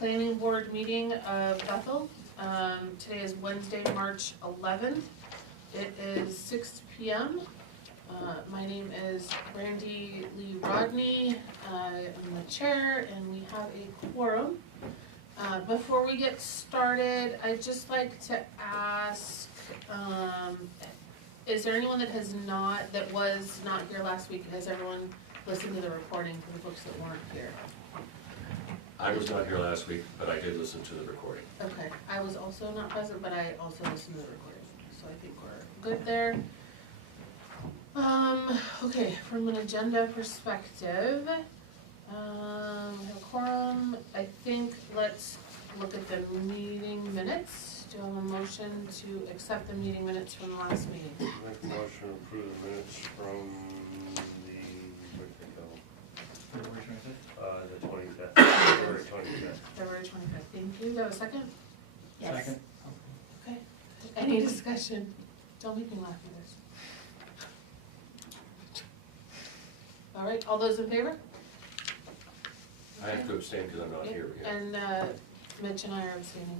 planning board meeting of Bethel. Today is Wednesday, March 11th. It is 6 p.m. My name is Brandy Lee Rodney. I'm the chair and we have a quorum. Before we get started, I'd just like to ask, is there anyone that was not here last week? Has everyone listened to the recording for the folks that weren't here? I was not here last week, but I did listen to the recording. Okay, I was also not present, but I also listened to the recording, so I think we're good there. Okay, from an agenda perspective, we have a quorum. I think let's look at the meeting minutes. Do I have a motion to accept the meeting minutes from the last meeting? Make a motion to approve the minutes from February 25th? the 25th, February 25th. February 25th, thank you. Do I have a second? Yes. Second. Okay. Any discussion? Don't make me laugh at this. All right, all those in favor? I have to abstain because I'm not here yet. And Mitch and I are abstaining.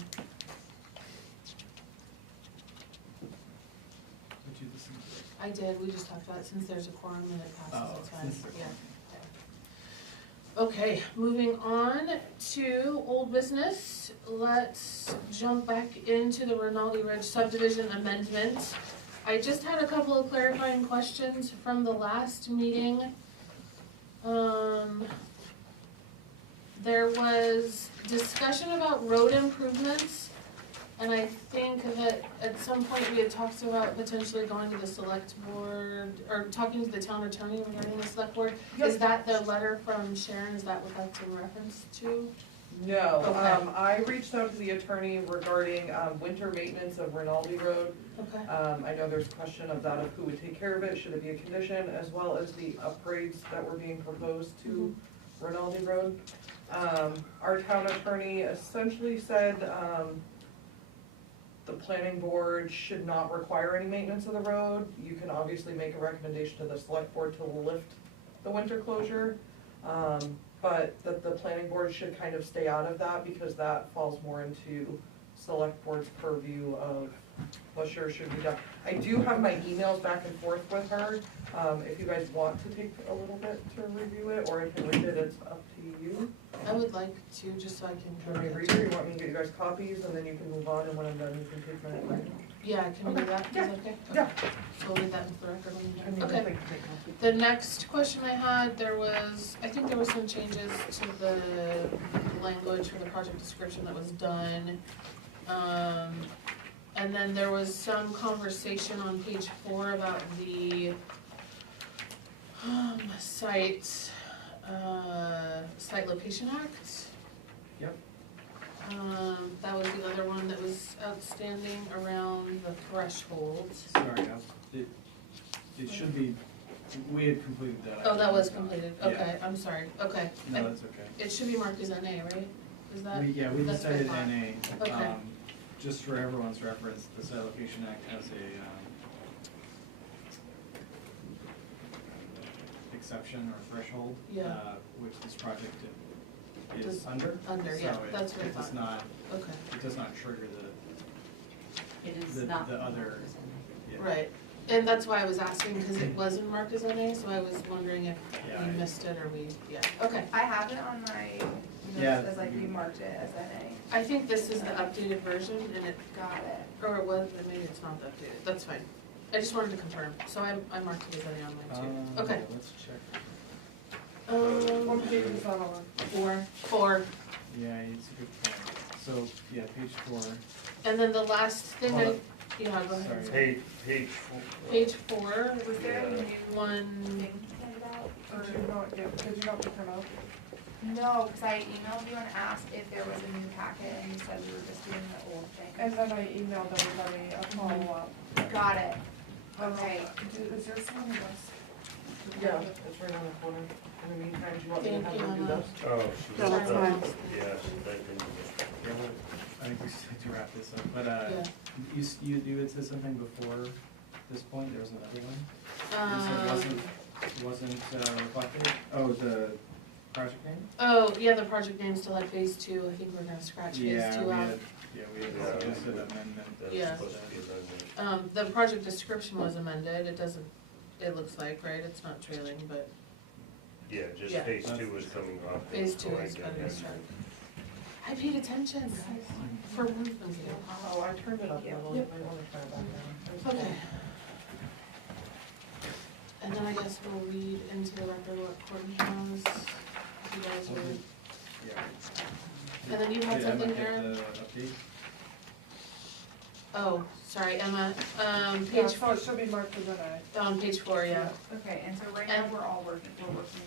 Did you listen to it? I did, we just talked about it, since there's a quorum and it passes, it's fine, since the yeah. quorum. Okay, moving on to old business, let's jump back into the Rinaldi Ridge subdivision amendment. I just had a couple of clarifying questions from the last meeting. There was discussion about road improvements, and I think that at some point we had talked about potentially going to the select board, or talking to the town attorney regarding the select board. Yep. Is that the letter from Sharon, is that what that's in reference to? No, Okay. I reached out to the attorney regarding, winter maintenance of Rinaldi Road. Okay, I know there's a question of that, of who would take care of it, should it be a condition, as well as the upgrades that were being proposed to Rinaldi Road. Our town attorney essentially said, the planning board should not require any maintenance of the road. You can obviously make a recommendation to the select board to lift the winter closure. But that the planning board should kind of stay out of that because that falls more into select board's purview of what should be done. I do have my emails back and forth with her. If you guys want to take a little bit to review it, or I can read it, it's up to you. I would like to, just so I can. Do you want me to read it, or you want me to get you guys copies, and then you can move on, and when I'm done, you can take my. Yeah, can we do that, is Yeah. that okay? Yeah. Okay. So we'll leave that into the record when I you're mean, done. I Okay. think take copies. The next question I had, I think there were some changes to the language for the project description that was done. And then there was some conversation on page 4 about the site location act. Yep. That was the other one that was outstanding around the threshold. Sorry, it should be, we had completed that. Oh, that was completed, Yeah. okay, I'm sorry, okay. No, that's okay. It should be marked as NA, right? Is that? We that's what I decided thought. NA. Okay. Just for everyone's reference, the Site Location Act has a, exception or threshold. Yeah. Which this project is Does- under. under, yeah, So that's what I it does thought. not, Okay, it does not trigger It is the not. other, yeah. right, and that's why I was asking, because it wasn't marked as NA, so I was wondering if Yeah, we missed it or okay. I have it on my Yeah. notes as like we marked it as NA. I think this is the updated version, and it, Got it. or it was, but maybe it's not the updated, that's fine. I just wanted to confirm, so I marked it as NA on mine too. Okay. Yeah, let's check. What page is that on? 4. Yeah, it's a good point. So, yeah, page 4. And then the last thing Hold I, up. yeah, go ahead. Sorry. Page 4. Page 4, Was there a new one, thing to send about? Did you not pick them up? No, because I emailed you and asked if there was a new packet and you said we were just doing the old thing. And then I emailed everybody a follow-up. Got it. Okay. Is there someone else? Yeah, it's right on the corner. In the meantime, do you want me to Thank have you, her do Anna. this? Oh, she's No, that's done. fine. Yeah, she's thinking. Yeah, well, I think we just need to wrap this up, but, yeah. you had said something before this point, there was another one? You said wasn't reflected? Oh, project name? Oh, yeah, the project name still had phase two, I think we're gonna scratch phase Yeah, two we out. had, yeah, suggested amendment. Yeah. That's supposed to be amended. The project description was amended, it doesn't, it looks like, right, it's not trailing, but Yeah, just Yeah. phase two was coming off. phase two so I is did gonna amend start. it. I paid attention, guys, for once, I'm kidding. Oh, I turned it up, Yeah. Emily, you might wanna try it back down. Okay. And then I guess we'll read into the record what Courtney has, if you guys are, Yeah. and then you had Did Emma something, get Aaron? the update? Oh, sorry, Emma, Yeah, page so four, it should be marked as an A. on page four, yeah. Okay, and so right now And- we're working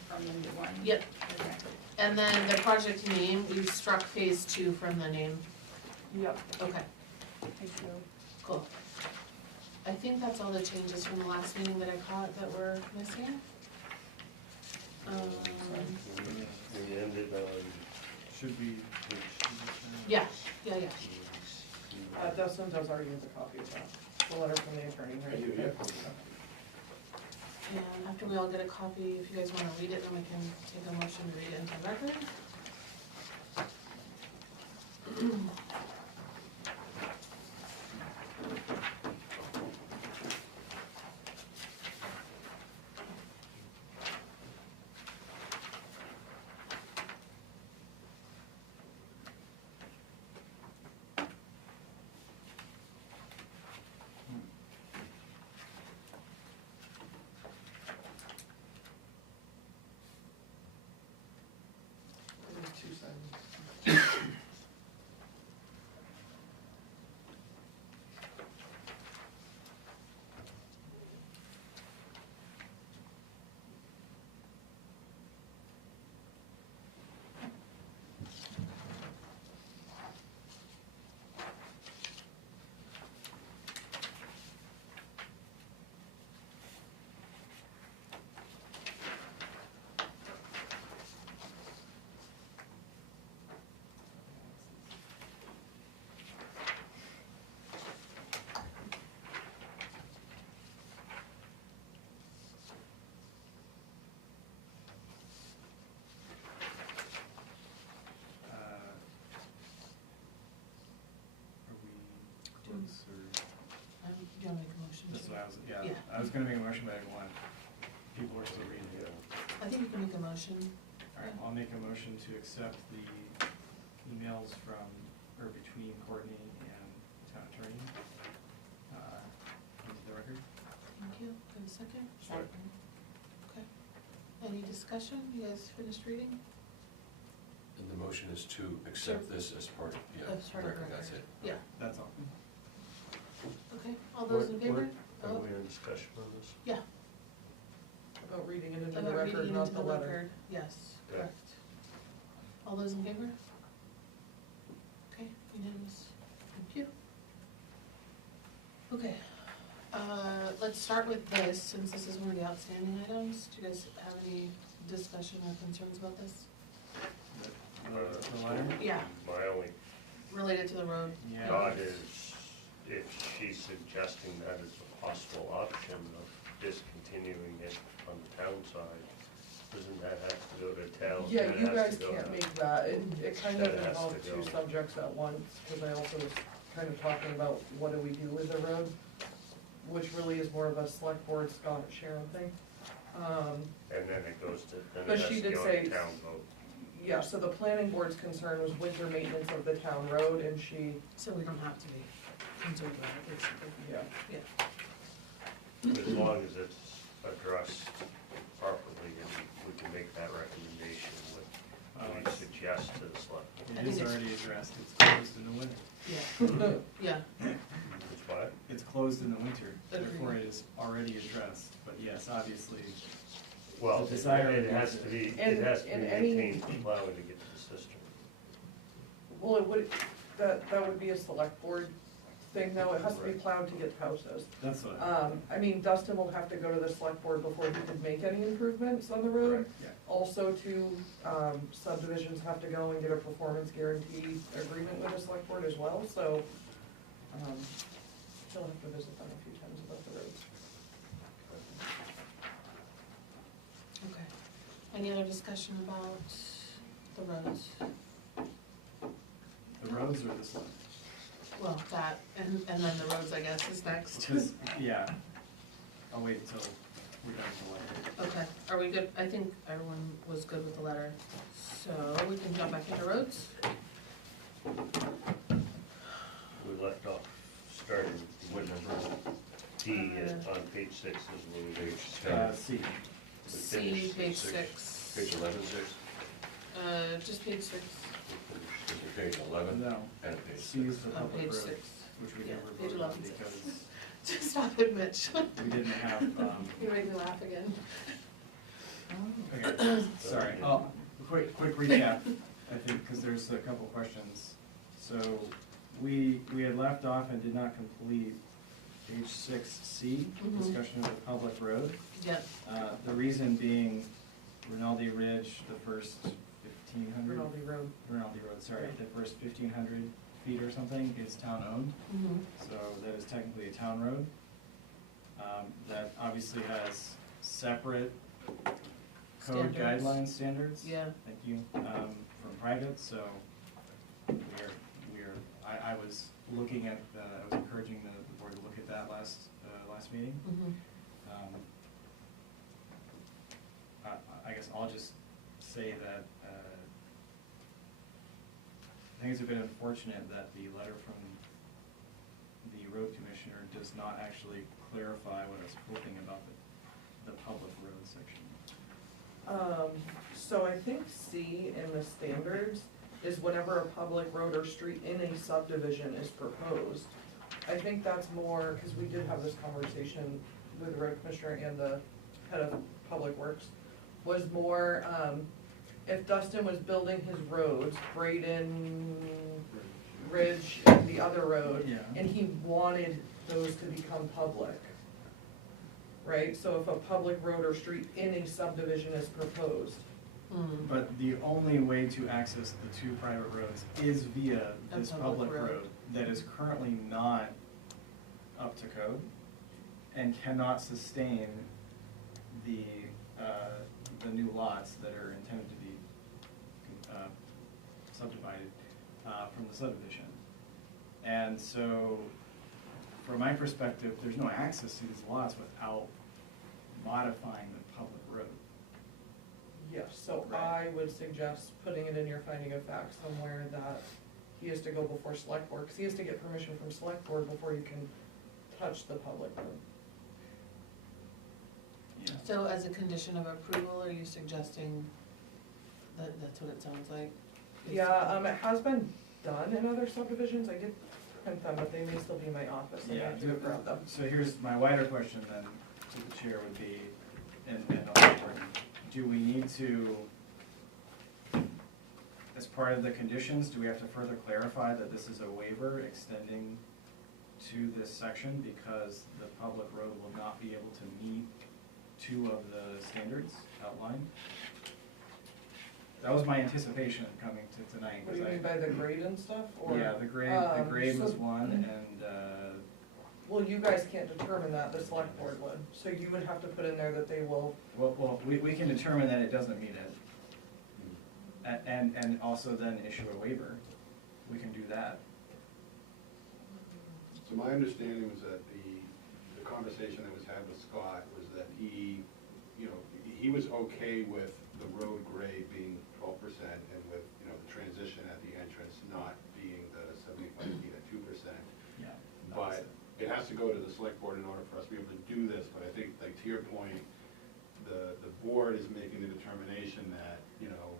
from the new one? Yep. Okay. And then the project name, we struck phase two from the name, Yep, okay, thank you. cool. I think that's all the changes from the last meeting that I caught that were missing. We ended on. Should we? Yeah, yeah, yeah. Dustin does already have a copy of that, the letter from the attorney, right? I do, yeah. And after we all get a copy, if you guys wanna read it, then we can take a motion to read it into the record. There's two sides. Are we close or? You wanna make a motion? That's to- what I was, yeah, Yeah. I was gonna make a motion, but I didn't want, people were still reading it. I think you can make a motion. Alright, I'll make a motion to accept the emails from, or between Courtney and town attorney, into the record. Thank you. Have a second? Second. Okay. Any discussion? You guys finished reading? And the motion is to accept this as part of, yeah, As part of the record, that's record. it. Yeah, That's all. okay. All those in favor? Are Oh, we in discussion on this? yeah. About reading it into the About record, reading not into the the letter. record. Yes, Okay. correct. All those in favor? Okay, unanimous. Thank you. Okay, let's start with this, since this is one of the outstanding items. Do you guys have any discussion or concerns about this? The letter? Yeah, My only related to the road. Yeah. thought is if she's suggesting that as a possible option of discontinuing it on the town side, doesn't that have to go to town? Yeah, That you has guys to go can't to- make that, it kind of That has involved to two go. subjects at once, cause I also was kind of talking about what do we do with the road, which really is more of a select board Scott Sharon thing. And then it goes to, then But it has she to did go say- to town vote. Yeah, so the planning board's concern was winter maintenance of the town road, and she, So we don't have to be concerned about it, basically. yeah, As long as it's addressed properly and we can make that recommendation with, we suggest to the select. I It think is it's- already addressed, it's closed in the winter. Yeah, yeah, It's what? It's closed in the winter, Agreed. therefore it is already addressed, but yes, obviously, Well, The desire it is- has to be, And- it has to be and any- maintained to plow to get to the cistern. well, it would, that would be a select board thing, though, it has to be plowed to get to houses. that's what. I mean, Dustin will have to go to the select board before he can make any improvements on the road. Yeah. Also, two subdivisions have to go and get a performance guarantee agreement with the select board as well, so, he'll have to visit them a few times about the roads. okay. Any other discussion about the roads? The roads or the slide? Well, that, and then the roads, I guess, is next. Because, yeah, I'll wait until we're done with the letter. Okay, are we good? I think everyone was good with the letter, so we can jump back into roads. We left off, starting What number? D on page 6 is where we Page started. C. C, finished page six. 6. Page 11, 6? Just page 6. Is it page 11? No, And page C is 6. the On public page road, 6. which we Yeah, never page voted on 11, six. because Just stop it, Mitch. we didn't have, You made me laugh again. okay, sorry, quick recap, I think, because there's a couple questions. So, we had left off and did not complete page 6C, Mhm. discussion of the public road. Yep, The reason being Rinaldi Ridge, the first 1,500. Rinaldi Road. Rinaldi Road, sorry, the first 1,500 feet or something is town-owned, so that is technically a town road. That obviously has separate code Standards. guidelines, standards. yeah. Thank you, from private, so I was looking at, I was encouraging the board to look at that last meeting. I guess I'll just say that, I think it's a bit unfortunate that the letter from the road commissioner does not actually clarify what I was hoping about the public road section. So I think C in the standards is whenever a public road or street in a subdivision is proposed. I think that's more, because we did have this conversation with the road commissioner and the head of public works, was more, if Dustin was building his roads, Braden, Ridge, and the other road, Yeah. and he wanted those to become public, right? So if a public road or street in a subdivision is proposed, But the only way to access the two private roads is via A this public public road. road that is currently not up to code and cannot sustain the new lots that are intended to be subdivided from the subdivision. And so, from my perspective, there's no access to these lots without modifying the public road. yes, so Right. I would suggest putting it in your finding of fact somewhere that he has to go before select board, because he has to get permission from select board before you can touch the public road. Yeah. So as a condition of approval, are you suggesting that that's what it sounds like? Yeah, it has been done in other subdivisions, I did print them, but they may still be in my office, and I have to go grab them. So here's my wider question then to the chair would be, and also Gordon, do we need to, as part of the conditions, do we have to further clarify that this is a waiver extending to this section because the public road will not be able to meet two of the standards outlined? That was my anticipation coming to tonight. What do you 'cause mean by the grade and stuff, or? Yeah, the grade was so- one, and, Well, you guys can't determine that, the select board would, so you would have to put in there that they will, well, we can determine that it doesn't meet it. And also then issue a waiver. We can do that. So my understanding was that the conversation that was had with Scott was that he, you know, he was okay with the road grade being 12% and with, you know, the transition at the entrance not being the 75 feet at 2%. Yeah. But it has to go to the select board in order for us to be able to do this, but I think, like, to your point, the board is making the determination that, you know,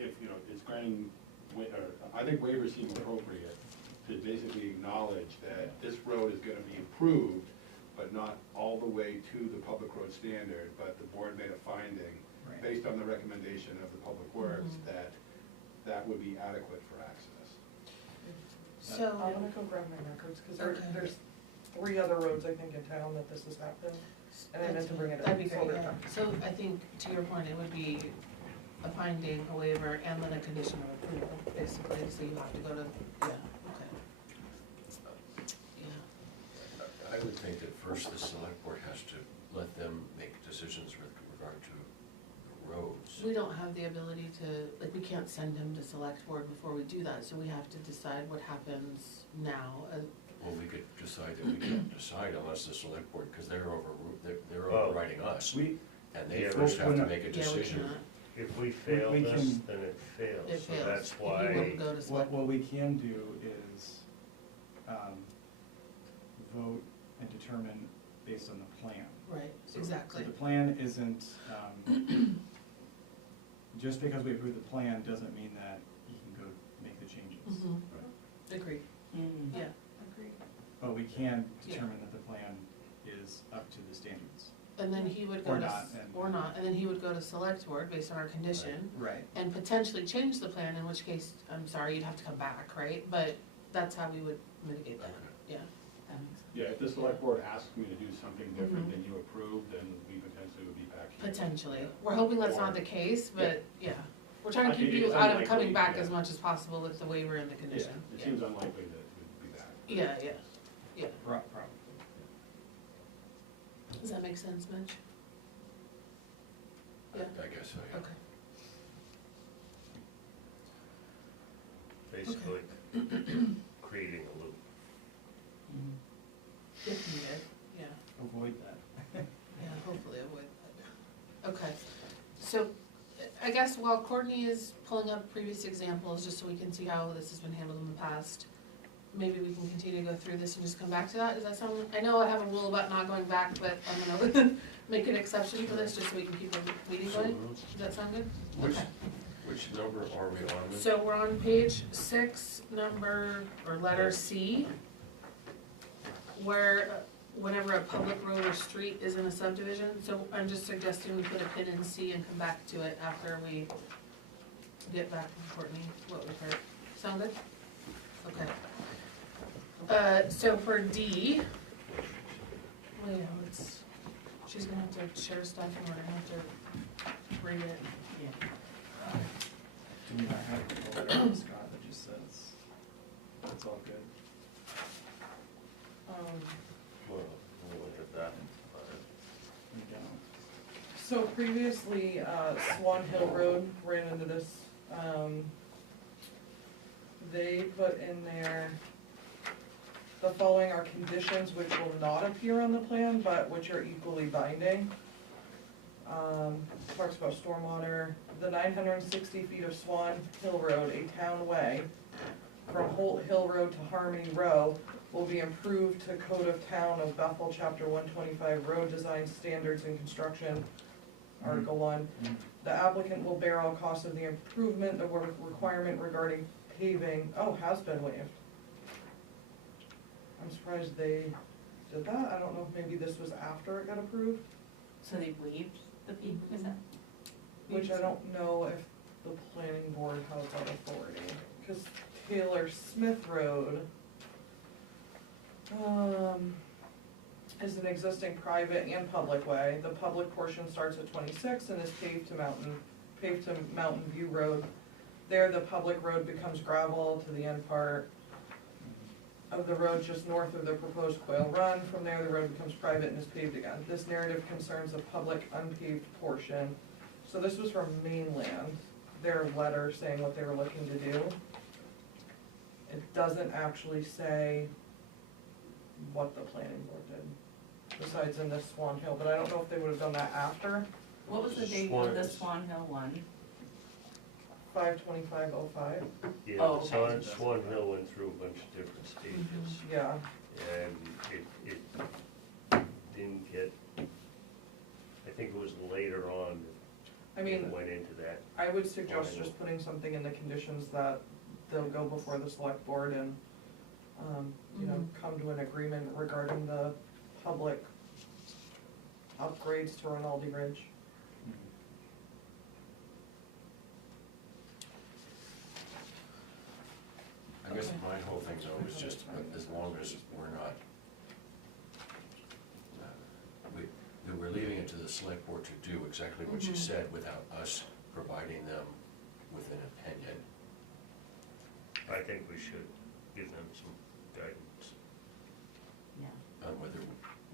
if, you know, it's granting, I think waivers seem appropriate to basically acknowledge that this road is gonna be improved, but not all the way to the public road standard, but the board made a finding, Right. based on the recommendation of the public works, that that would be adequate for access. So, I'm gonna go grab my records, because Okay. there's 3 other roads, I think, in town that this has happened, and I meant to bring it up. that'd be so great, they're yeah. done. So I think, to your point, it would be a finding, a waiver, and then a condition of approval, basically, so you have to go to, yeah, okay. Yeah, I would think that first the select board has to let them make decisions with regard to the roads. We don't have the ability to, like, we can't send him to select board before we do that, so we have to decide what happens now. Well, we could decide that we can't decide unless the select board, because they're they're Oh. overriding us. And they Yeah, first have to we're make a Yeah, we decision. cannot. If we fail we this, can- then it fails, It so fails. that's He wouldn't why, go to What, select. what we can do is, vote and determine based on the plan. Right, So- exactly. So the plan isn't, just because we approve the plan doesn't mean that he can go make the changes. Mhm. Agreed, Mm. yeah. Agreed. But we can Yeah. determine that the plan is up to the standards. And then he would go Or to, not, and- or not, and then he would go to select board based on our condition. Right. And potentially change the plan, in which case, I'm sorry, you'd have to come back, right? But that's how we would mitigate that, yeah. That makes Yeah, if the select board asks me to do something different Mhm. than you approved, then we potentially would be back here. Potentially. Yeah. We're hoping that's Or- not the case, but, yeah. We're trying to keep It you is out of coming unlikely, back yeah. as much as possible with the waiver and the Yeah, condition. it Yeah. seems unlikely that we'd be back. Yeah. Probably. Does that make sense, Mitch? Yeah. I guess so, yeah. Okay. basically, creating a loop. If needed, yeah. Avoid that. Yeah, hopefully avoid that. Okay, so I guess while Courtney is pulling up previous examples, just so we can see how this has been handled in the past, maybe we can continue to go through this and just come back to that. Does that sound, I know I have a rule about not going back, but I'm gonna make an exception to this just so we can keep the meeting going. Does that sound good? Which, Okay. which number are we on? So we're on page 6, number, or letter C, where whenever a public road or street is in a subdivision, so I'm just suggesting we put a pin in C and come back to it after we get back from Courtney, what we've heard. Sound good? Okay. So for D, well, yeah, it's, she's gonna have to share stuff and we're gonna have to read it. Yeah. Do you not have a folder, Scott, that just says, it's all good? Well, we'll look at that. You don't. So previously, Swan Hill Road ran into this, they put in there, the following are conditions which will not appear on the plan, but which are equally binding. Talks about stormwater, the 960 feet of Swan Hill Road, a town way, from Holt Hill Road to Harmony Row, will be improved to Code of Town of Bethel, Chapter 125, Road Design Standards and Construction, Article 1. Mm. The applicant will bear all costs of the improvement. The requirement regarding paving, has been waived. I'm surprised they did that. I don't know if maybe this was after it got approved, So they waived the fee, is that? which I don't know if the planning board has that authority. Because Taylor Smith Road, is an existing private and public way. The public portion starts at 26 and is paved to Mountain View Road. There, the public road becomes gravel to the end part of the road just north of the proposed Quail Run. From there, the road becomes private and is paved again. This narrative concerns a public unpaved portion. So this was from Mainland, their letter saying what they were looking to do. It doesn't actually say what the planning board did, besides in this Swan Hill, but I don't know if they would have done that after What was the date of the Swan Hill one? 5/25/05. Yeah, Oh, okay. Swan Hill went through a bunch of different stages, Yeah, and it didn't get, I think it was later on I that mean, it went into that. I would suggest just putting something in the conditions that they'll go before the select board and, come to an agreement regarding the public upgrades to Rinaldi Ridge. I guess Okay. my whole thing though is just, as long as we're not, we're leaving it to the select board to do exactly what you Mhm. said without us providing them with an opinion. I think we should give them some guidance. Yeah. On whether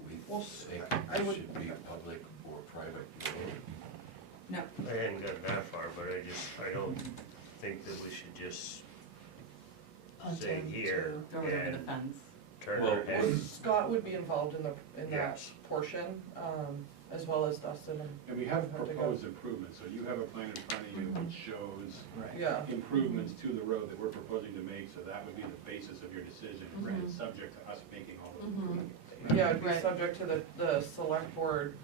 we Well, think I it would- should be public or private road. No, I hadn't gotten that far, but I don't think that we should just Punt say him here go over the and fence. turn Well, our head. Well, Scott would be involved in that Yes. portion, as well as Dustin And we have Have to go. proposed improvements, so you have a plan in front of you which shows Right. yeah. improvements to the road that we're proposing to make, so that would be the basis of your decision, and it's subject to us making all those Mhm. improvements. Yeah, it'd be Right. subject to the select board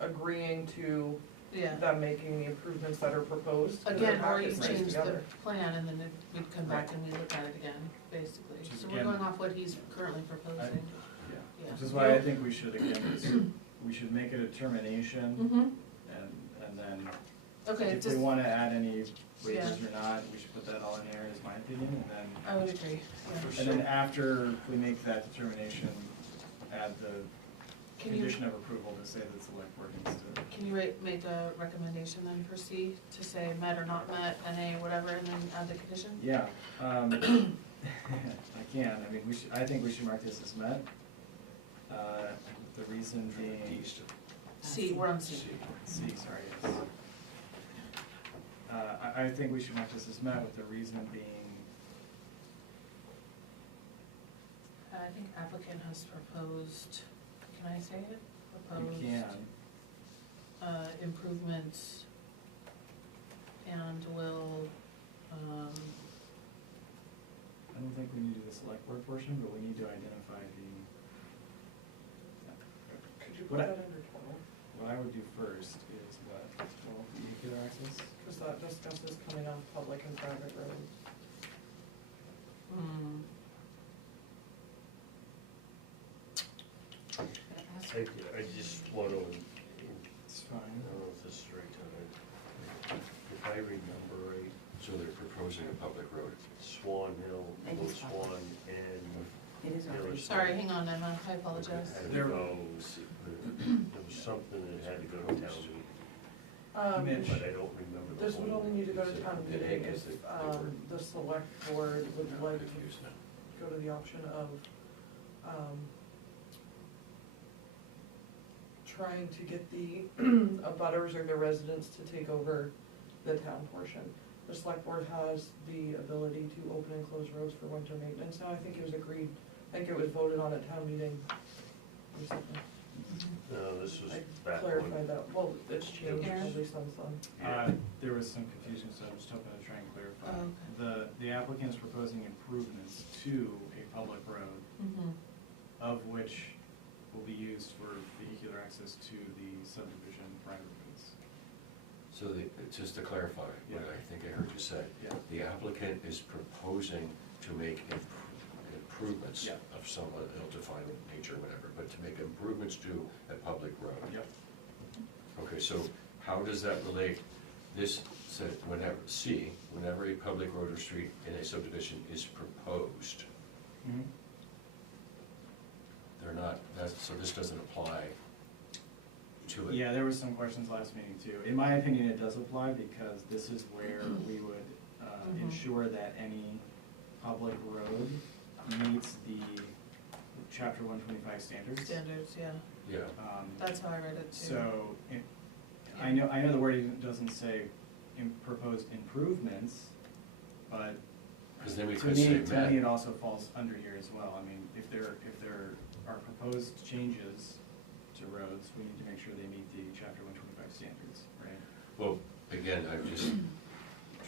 agreeing to Yeah. them making the improvements that are proposed. and Again, then or you package things change the together. plan and then we'd come back and we look at it again, basically. Which is So we're again- going off what he's currently proposing. Yeah, Yeah. which is why I think we should, again, we should make a determination, Mm-hmm, and then okay, if just, we wanna add any waivers Yeah. or not, we should put that all in there, is my opinion, and then, I would agree, yeah. and then after we make that determination, add the Can you, condition of approval to say that the select board needs to. can you make a recommendation then for C, to say met or not met, NA, whatever, and then add the condition? Yeah, I can, I mean, I think we should mark this as met. The reason being, C, we're on C. C, sorry, yes. I think we should mark this as met with the reason being, I think applicant has proposed, can I say it? you Proposed, can, improvements and will, I don't think we need to do the select board portion, but we need to identify the, Could you put What I- that under 12? what I would do first is what, vehicular access? Because that discusses coming off public and private roads. I just want to, It's I fine. don't know if this is the right time. If I remember right, So they're proposing a public road. Swan Hill, It Little is Swan, and It is There already. was- sorry, hang on, Emma, I apologize. had to There- go, there was something that had to go to town meeting, Mitch. but I don't remember the This would whole- only need to go to town Yeah, meeting because if, they were- the select board would I'm like to confused now. go to the option of, trying to get the abutters or the residents to take over the town portion. The select board has the ability to open and close roads for winter maintenance now. I think it was agreed, I think it was voted on at town meeting or something. No, this was I back clarified when, that, well, it's changed Aaron? probably since then. There was some confusion, so I'm just hoping to try and clarify. Oh, okay. The applicant is proposing improvements to a public road, Mm-hmm, of which will be used for vehicular access to the subdivision right of ways. So just to clarify, what Yeah. I think I heard you say, Yeah. the applicant is proposing to make improvements Yeah. of some ill-defined nature, whatever, but to make improvements to a public road. Yep. Okay, so how does that relate? This said, whenever a public road or street in a subdivision is proposed, they're not, so this doesn't apply to it? Yeah, there was some questions last meeting too. In my opinion, it does apply because this is where we would ensure that any public road meets the chapter 125 standards. standards, yeah, Yeah, that's how I read it too. So, I know the wording doesn't say proposed improvements, but because then we to could me, say to me, it met. also falls under here as well. I mean, if there are proposed changes to roads, we need to make sure they meet the chapter 125 standards, right? Well, again, I've just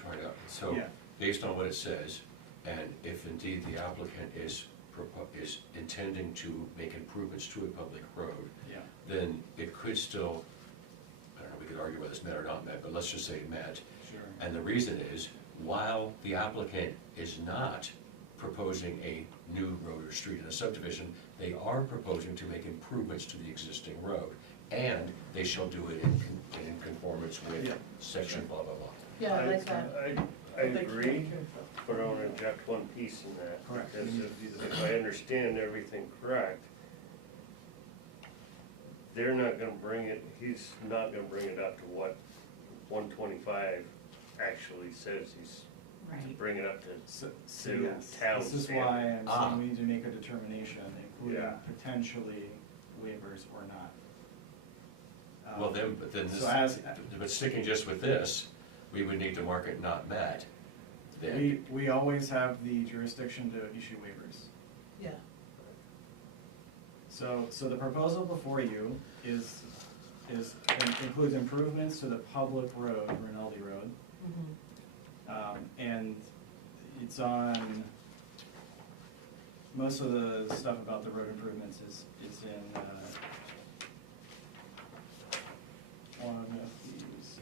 tried out, so, Yeah. based on what it says, and if indeed the applicant is intending to make improvements to a public road, Yeah. then it could still, I don't know, we could argue whether it's met or not met, but let's just say met. Sure. And the reason is, while the applicant is not proposing a new road or street in a subdivision, they are proposing to make improvements to the existing road. And they shall do it in conformance Yeah. with section blah, blah, blah. Yeah, I like that. I agree, but I want to inject one piece in that. Correct. Because if I understand everything correct, they're not gonna bring it, he's not gonna bring it up to what 125 actually says he's, to Right. bring it up to. So To yes, town this is standard. why I'm Ah. saying we need to make a determination, including Yeah. potentially waivers or not. Well, then, but then this, So as, but sticking just with this, we would need to mark it not met. Then, we always have the jurisdiction to issue waivers. Yeah. So the proposal before you includes improvements to the public road, Rinaldi Road. And it's on, most of the stuff about the road improvements is in, one of these.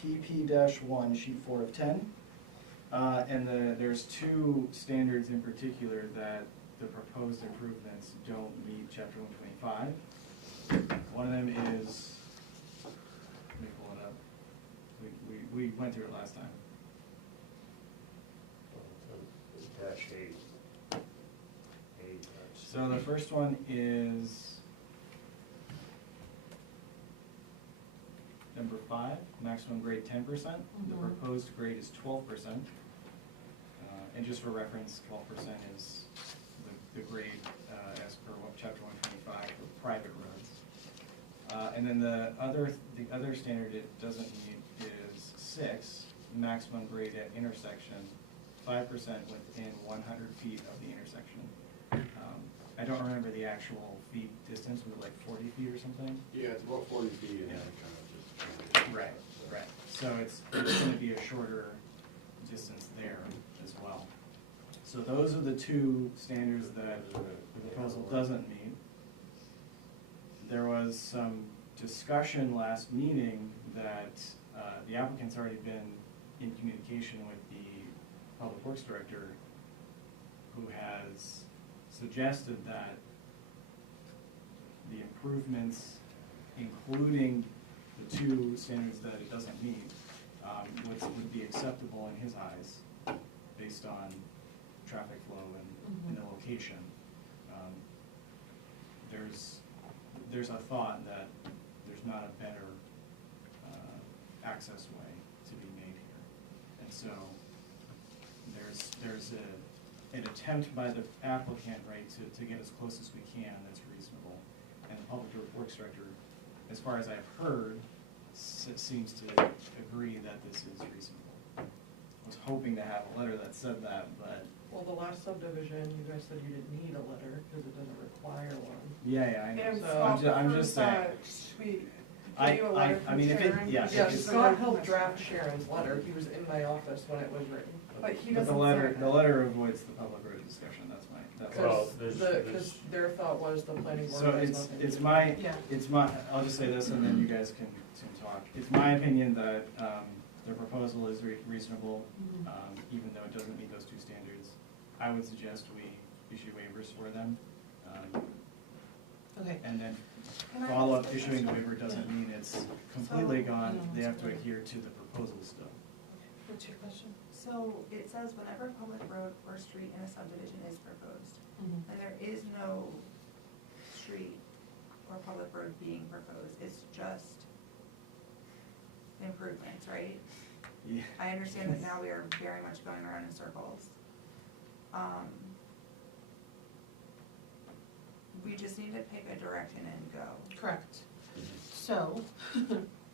PP-1, sheet 4 of 10. And there's two standards in particular that the proposed improvements don't meet chapter 125. One of them is, let me pull it up. We went through it last time. -8. So the first one is number 5, maximum grade 10%. The proposed grade is 12%. And just for reference, 12% is the grade as per chapter 125 for private roads. And then the other standard it doesn't meet is 6, maximum grade at intersection, 5% within 100 feet of the intersection. I don't remember the actual feet distance, was it like 40 feet or something? Yeah, it's about 40 feet and Yeah. it kind of just. Right, right. So it's gonna be a shorter distance there as well. So those are the two standards that the proposal doesn't meet. There was some discussion last meeting that the applicant's already been in communication with the Public Works Director, who has suggested that the improvements, including the two standards that it doesn't meet, would be acceptable in his eyes, based on traffic flow and the location. There's a thought that there's not a better access way to be made here. And so there's an attempt by the applicant, right, to get as close as we can that's reasonable. And the Public Works Director, as far as I've heard, seems to agree that this is reasonable. I was hoping to have a letter that said that, but. Well, the last subdivision, you guys said you didn't need a letter because it doesn't require one. Yeah, I know. And So- I'm just saying. We gave I- you a letter I from mean, if it- Sharon. yes, Yeah, if it's- Scott helped draft Sharon's letter, he was in my office when it was written. But he But doesn't the say letter avoids the public road discussion, that's Well, Because there's- their thought was the planning board So has it's, nothing to it's do my, Yeah. it's my, I'll just say this and then you guys can talk. It's my opinion that, the proposal is reasonable, even though it doesn't meet those two standards. I would suggest we issue waivers for them. Okay. And then Can I follow up ask a issuing the question? waiver doesn't mean it's completely So- gone, No, they it's have to fine. adhere to the proposal still. What's your question? So it says whenever public road or street in a subdivision is proposed, and there is no street or public road being proposed, it's just improvements, right? Yeah. I understand that now we are very much going around in circles. We just need to pick a direction and go. Correct. So,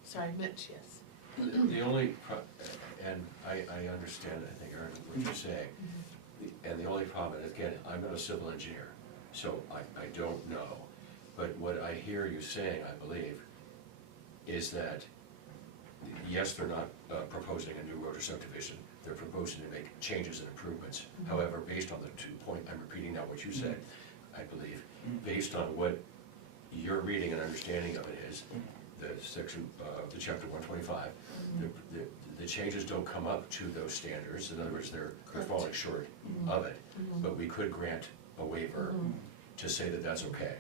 sorry, Mitch, yes. the only, and I understand, I think, Aaron, what you're saying. And the only problem, and again, I'm not a civil engineer, so I don't know. But what I hear you saying, I believe, is that, yes, they're not proposing a new road or subdivision, they're proposing to make changes and improvements. However, based on the 2 point, I'm repeating now what you said, I believe, based on what your reading and understanding of it is, the section, the chapter 125, the changes don't come up to those standards. In other words, they're falling short of it. But we could grant a waiver to say that that's okay.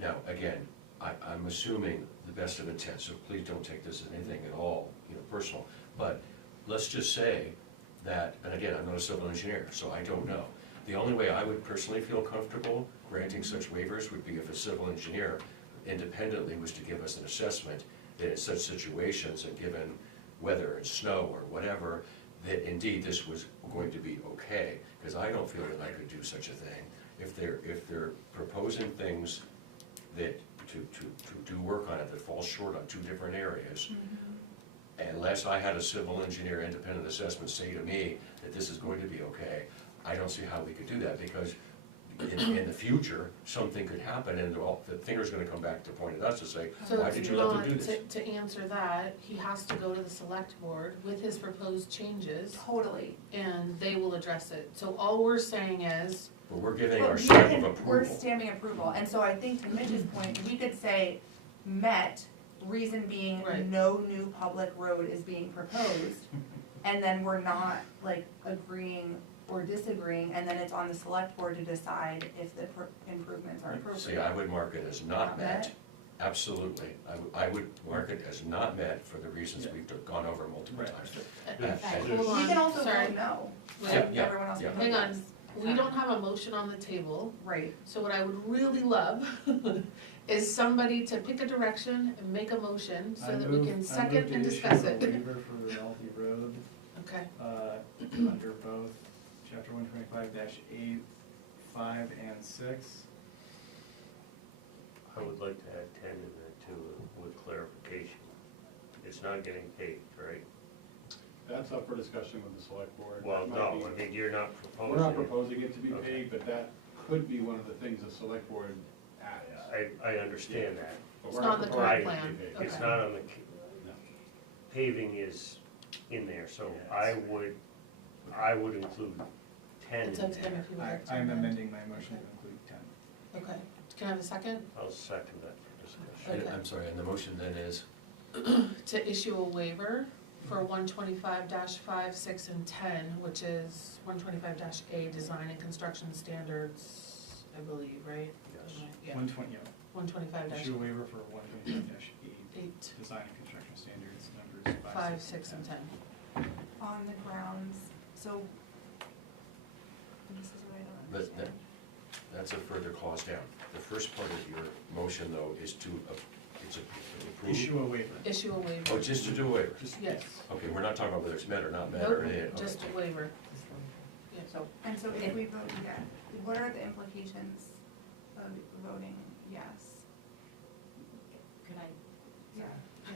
Now, again, I'm assuming the best of intent, so please don't take this as anything at all, personal. But let's just say that, and again, I'm not a civil engineer, so I don't know. The only way I would personally feel comfortable granting such waivers would be if a civil engineer independently was to give us an assessment that in such situations, and given weather and snow or whatever, that indeed this was going to be okay. Because I don't feel that I could do such a thing. If they're proposing things that to do work on it that falls short on two different areas, Mm-hmm. unless I had a civil engineer independent assessment say to me that this is going to be okay, I don't see how we could do that, because in the future, something could happen, and the finger's gonna come back to point at us to say, So why if did you you let them want do this? to answer that, he has to go to the select board with his proposed changes, Totally. and they will address it. So all we're saying is, But we're giving But our we stamp can- of We're approval. stamping approval, and so I think to Mitch's point, we could say met, reason being Right. no new public road is being proposed. And then we're not like agreeing or disagreeing, and then it's on the select board to decide if the improvements are appropriate. See, I would mark it as not Not met, met? absolutely. I would mark it as not met for the reasons Yeah. we've gone over multiple Right. times. hold on, We can also sorry. vote no, Wait, Yeah, yeah, everyone else yeah. can vote Hang on. yes. We don't have a motion on the table, Right, so what I would really love is somebody to pick a direction and make a motion so that we can second and discuss I move it. to issue a waiver for Rinaldi Road, Okay, under both chapter 125-8, 5, and 6. I would like to add 10 in there too, with clarification. It's not getting paid, right? That's up for discussion with the select board. Well, That might no, be- I mean, you're not proposing. We're not proposing it to be Okay. paid, but that could be one of the things the select board adds. I understand that. But It's we're not the proposing current it to be plan. paid. It's Okay. not on the, No. paving is in there, so Yeah, I it's- would include 10 it's in up to him there. if you would like to. I'm amend. amending my motion to include 10. Okay, can I have a second? I'll second that for discussion. Okay. I'm sorry, and the motion then is, To issue a waiver for 125-5, 6, and 10, which is 125-A, design and construction standards, I believe, right? Yes. Yeah, 120, yeah. 125-8, Issue a waiver for 125-8, design and construction standards, numbers 5, 6, and 10. on the grounds, so. This is what I don't But understand. that's a further clause down. The first part of your motion, though, is to, it's a, approve. Issue a waiver. Issue a waiver. Oh, just to do a waiver? Just, Yes. Okay, we're not talking about whether it's met or not met or Nope, anything. Okay. just a waiver. Yeah. So, And so if we vote yes, what are the implications of voting yes? could I, Yeah. Yeah.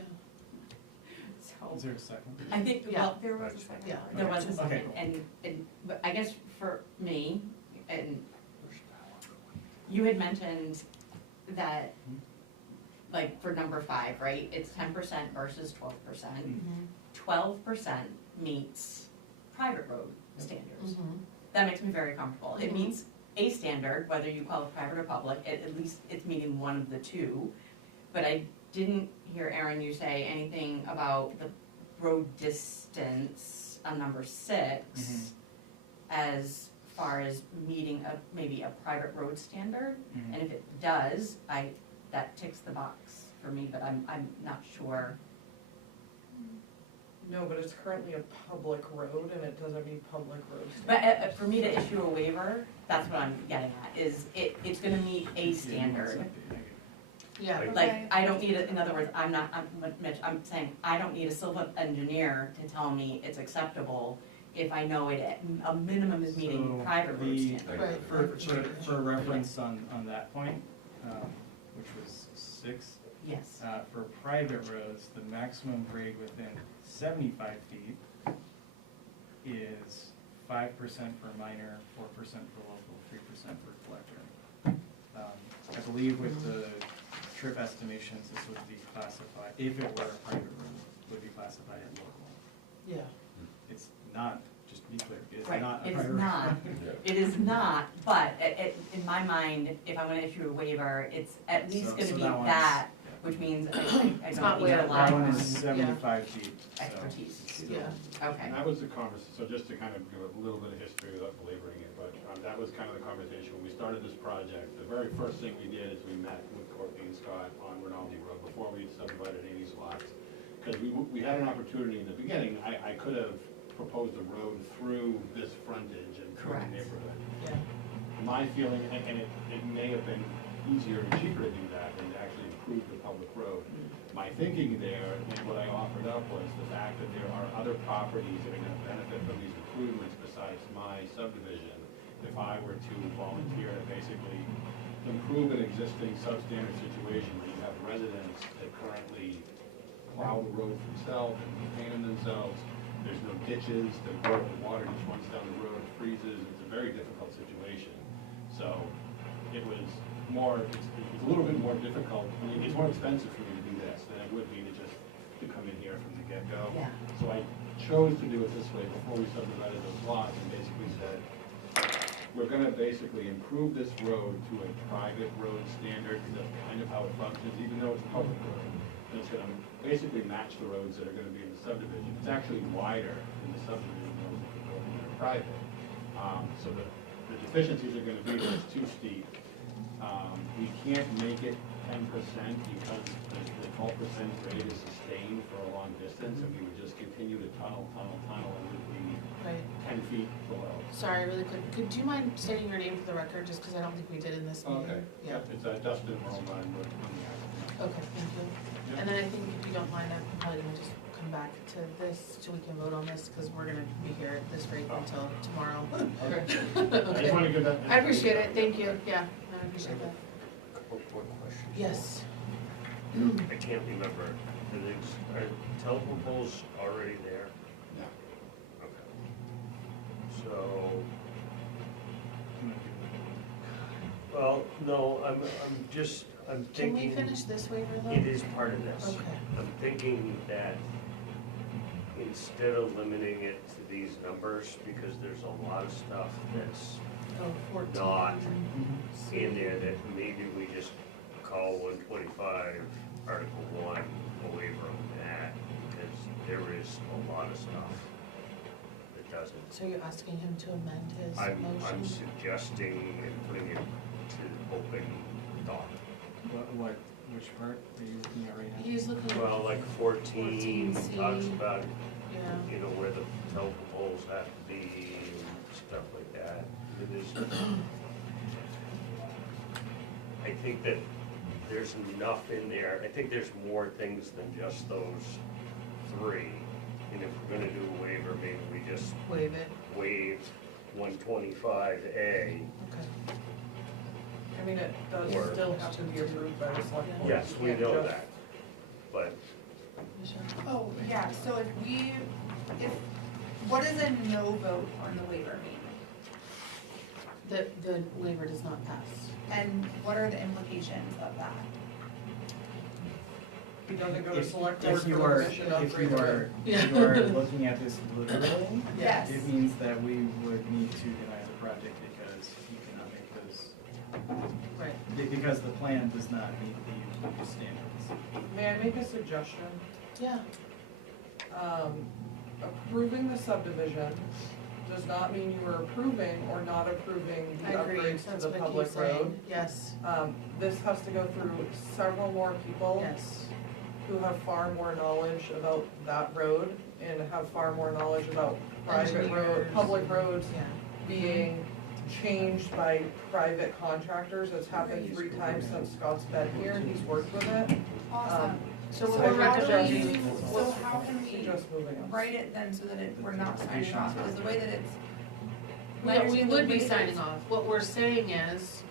so, Is there a second? I think, Yeah. well, There was a second. Yeah. part. there was a Okay. second, and, but I guess for me, and you had mentioned that, like, for number 5, right, it's 10% versus 12%. Mhm. 12% meets private road standards. Mhm. That makes me very comfortable. It Mhm. meets a standard, whether you call it private or public, at least it's meeting one of the two. But I didn't hear, Aaron, you say anything about the road distance on number 6 as far as meeting maybe a private road standard. Mhm. And if it does, that ticks the box for me, but I'm not sure. No, but it's currently a public road and it doesn't mean public road But standards. for me to issue a waiver, that's what I'm getting at, is it's gonna meet a standard. Yeah, Okay. Like, I don't need it, in other words, Mitch, I'm saying, I don't need a civil engineer to tell me it's acceptable if I know it at a minimum is meeting So private road the- standards. right. For reference on that point, which was 6, Yes, for private roads, the maximum grade within 75 feet is 5% for minor, 4% for local, 3% for collector. I believe with the trip estimations, this would be classified, if it were a private road, would be classified as local. yeah. It's not, just to be clear, it's Right, not a it's private road. not. Yeah. it is not, but in my mind, if I'm gonna issue a waiver, it's at least So- gonna so be that one's- that, which means I It's don't not need way to out rely That one on is 75 feet, so. expertise. it's still- Yeah. Okay. And that was the conversation, so just to kind of give a little bit of history without belaboring it, but that was kind of the conversation when we started this project. The very first thing we did is we met with Courtney and Scott on Rinaldi Road before we subdivided any lots. Because we had an opportunity in the beginning, I could have proposed a road through this frontage and through the Correct. neighborhood. Yeah. My feeling, and it may have been easier and cheaper to do that than to actually improve the public road. My thinking there, and what I offered up, was the fact that there are other properties that are gonna benefit from these improvements besides my subdivision. if I were to volunteer to basically improve an existing substandard situation where you have residents that currently plow the road themselves and maintain them themselves, there's no ditches, the water just runs down the road, freezes, it's a very difficult situation. So it was it's a little bit more difficult, I mean, it's more expensive for me to do this than it would be to come in here from the get-go. Yeah. So I chose to do it this way before we subdivided those lots and basically said, we're gonna basically improve this road to a private road standard, because that's kind of how it functions, even though it's a public road. And it's gonna basically match the roads that are gonna be in the subdivision. It's actually wider than the subdivision roads that are private. So the deficiencies are gonna be that it's too steep. We can't make it 10% because the 12% grade is sustained for a long distance, and we would just continue to tunnel, and it would be Right. 10 feet below. Sorry, really quick, do you mind stating your name for the record, just because I don't think we did in this meeting? Okay. Yeah, It's Dustin Romine with the applicant. okay, thank you. Yeah. And then I think if you don't mind, I'm probably gonna just come back to this, so we can vote on this, because we're gonna be here at this rate until tomorrow. Okay. I Okay. just want to give that. I appreciate it, thank you, yeah, I appreciate that. Couple more questions. Yes. I can't remember, are telephone poles already there? No. Okay. So, well, no, I'm Can thinking. we finish this waiver though? It is part of this. Okay. I'm thinking that instead of limiting it to these numbers, because there's a lot of stuff that's Oh, 14. not in there, that maybe we just call 125 Article 1 a waiver on that, because there is a lot of stuff that doesn't. So you're asking him to amend his I'm motion? suggesting and putting it to open thought. Which part are you looking at right now? He's looking. Well, like 14 14C. talks about, Yeah. you know, where the telephone poles have to be and stuff like that. It is, I think that there's enough in there, I think there's more things than just those three. And if we're gonna do a waiver, maybe we just Waive it, waive 125A. okay. I mean, it does Or- still have to be approved by the select board. Yes, You we can't know just- that, but Michelle? Oh, yeah, so what does a no vote on the waiver mean? The waiver does not pass. And what are the implications of that? He doesn't go to If select board if you for are, permission to if upgrade you the are, road. if you are looking at this literally, Yes. it means that we would need to deny the project because he cannot make those, Right. because the plan does not meet the standards. May I make a suggestion? Yeah, Approving the subdivision does not mean you are approving or not approving the I agree, upgrades to that's the what I public keep saying, road. yes, This has to go through several more people yes. who have far more knowledge about that road and have far more knowledge about private road, Engineers. public roads Yeah. being changed by private contractors. It's happened 3 times since Scott's been here, and he's worked with it. Awesome. So So we're how do recommending, we, so how can we Suggest moving on. write it then so that we're not signing off, because the way that it's. my yeah, we understanding would the be way that signing it's- off. What we're saying is,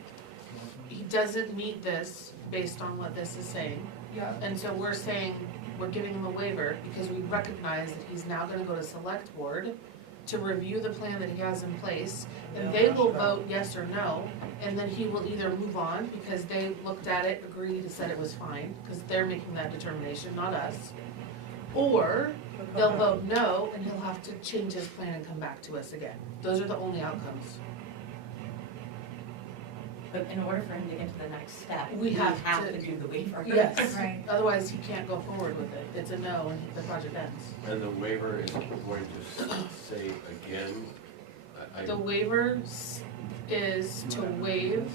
he doesn't meet this based on what this is saying. Yeah, And so we're saying, we're giving him a waiver because we recognize that he's now gonna go to select board to review the plan that he has in place, and Yeah, they hash will it out. vote yes or no, and then he will either move on because they looked at it, agreed, and said it was fine, because they're making that determination, not us. Or they'll vote no, and he'll have to change his plan and come back to us again. Those are the only outcomes. But in order for him to get to the next step, We we have have to- to do the waiver. Yes, Right. otherwise he can't go forward with it. It's a no, and the project ends. And the waiver is going to say again, The waiver is to waive,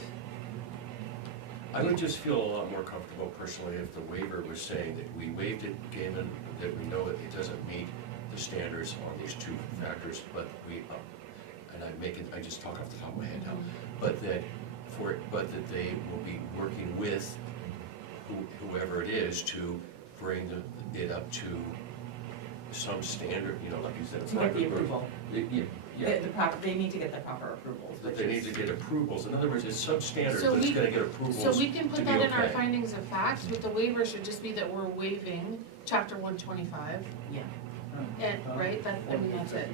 I would just feel a lot more comfortable personally if the waiver was saying that we waived it, given that we know that it doesn't meet the standards on these 2 factors, but we, and I just talk off the top of my head now, but that they will be working with whoever it is to bring it up to some standard, you know, like you said. a To get the private road. approval. Yeah, Yeah. The proper, they need to get the proper approvals, That which they need to is, get approvals, in other words, it's substandard, So but it's we- gonna get approvals So we can to put be that in our okay. findings of fact, but the waiver should just be that we're waiving chapter 125, yeah. and, right, that, I mean, that's it.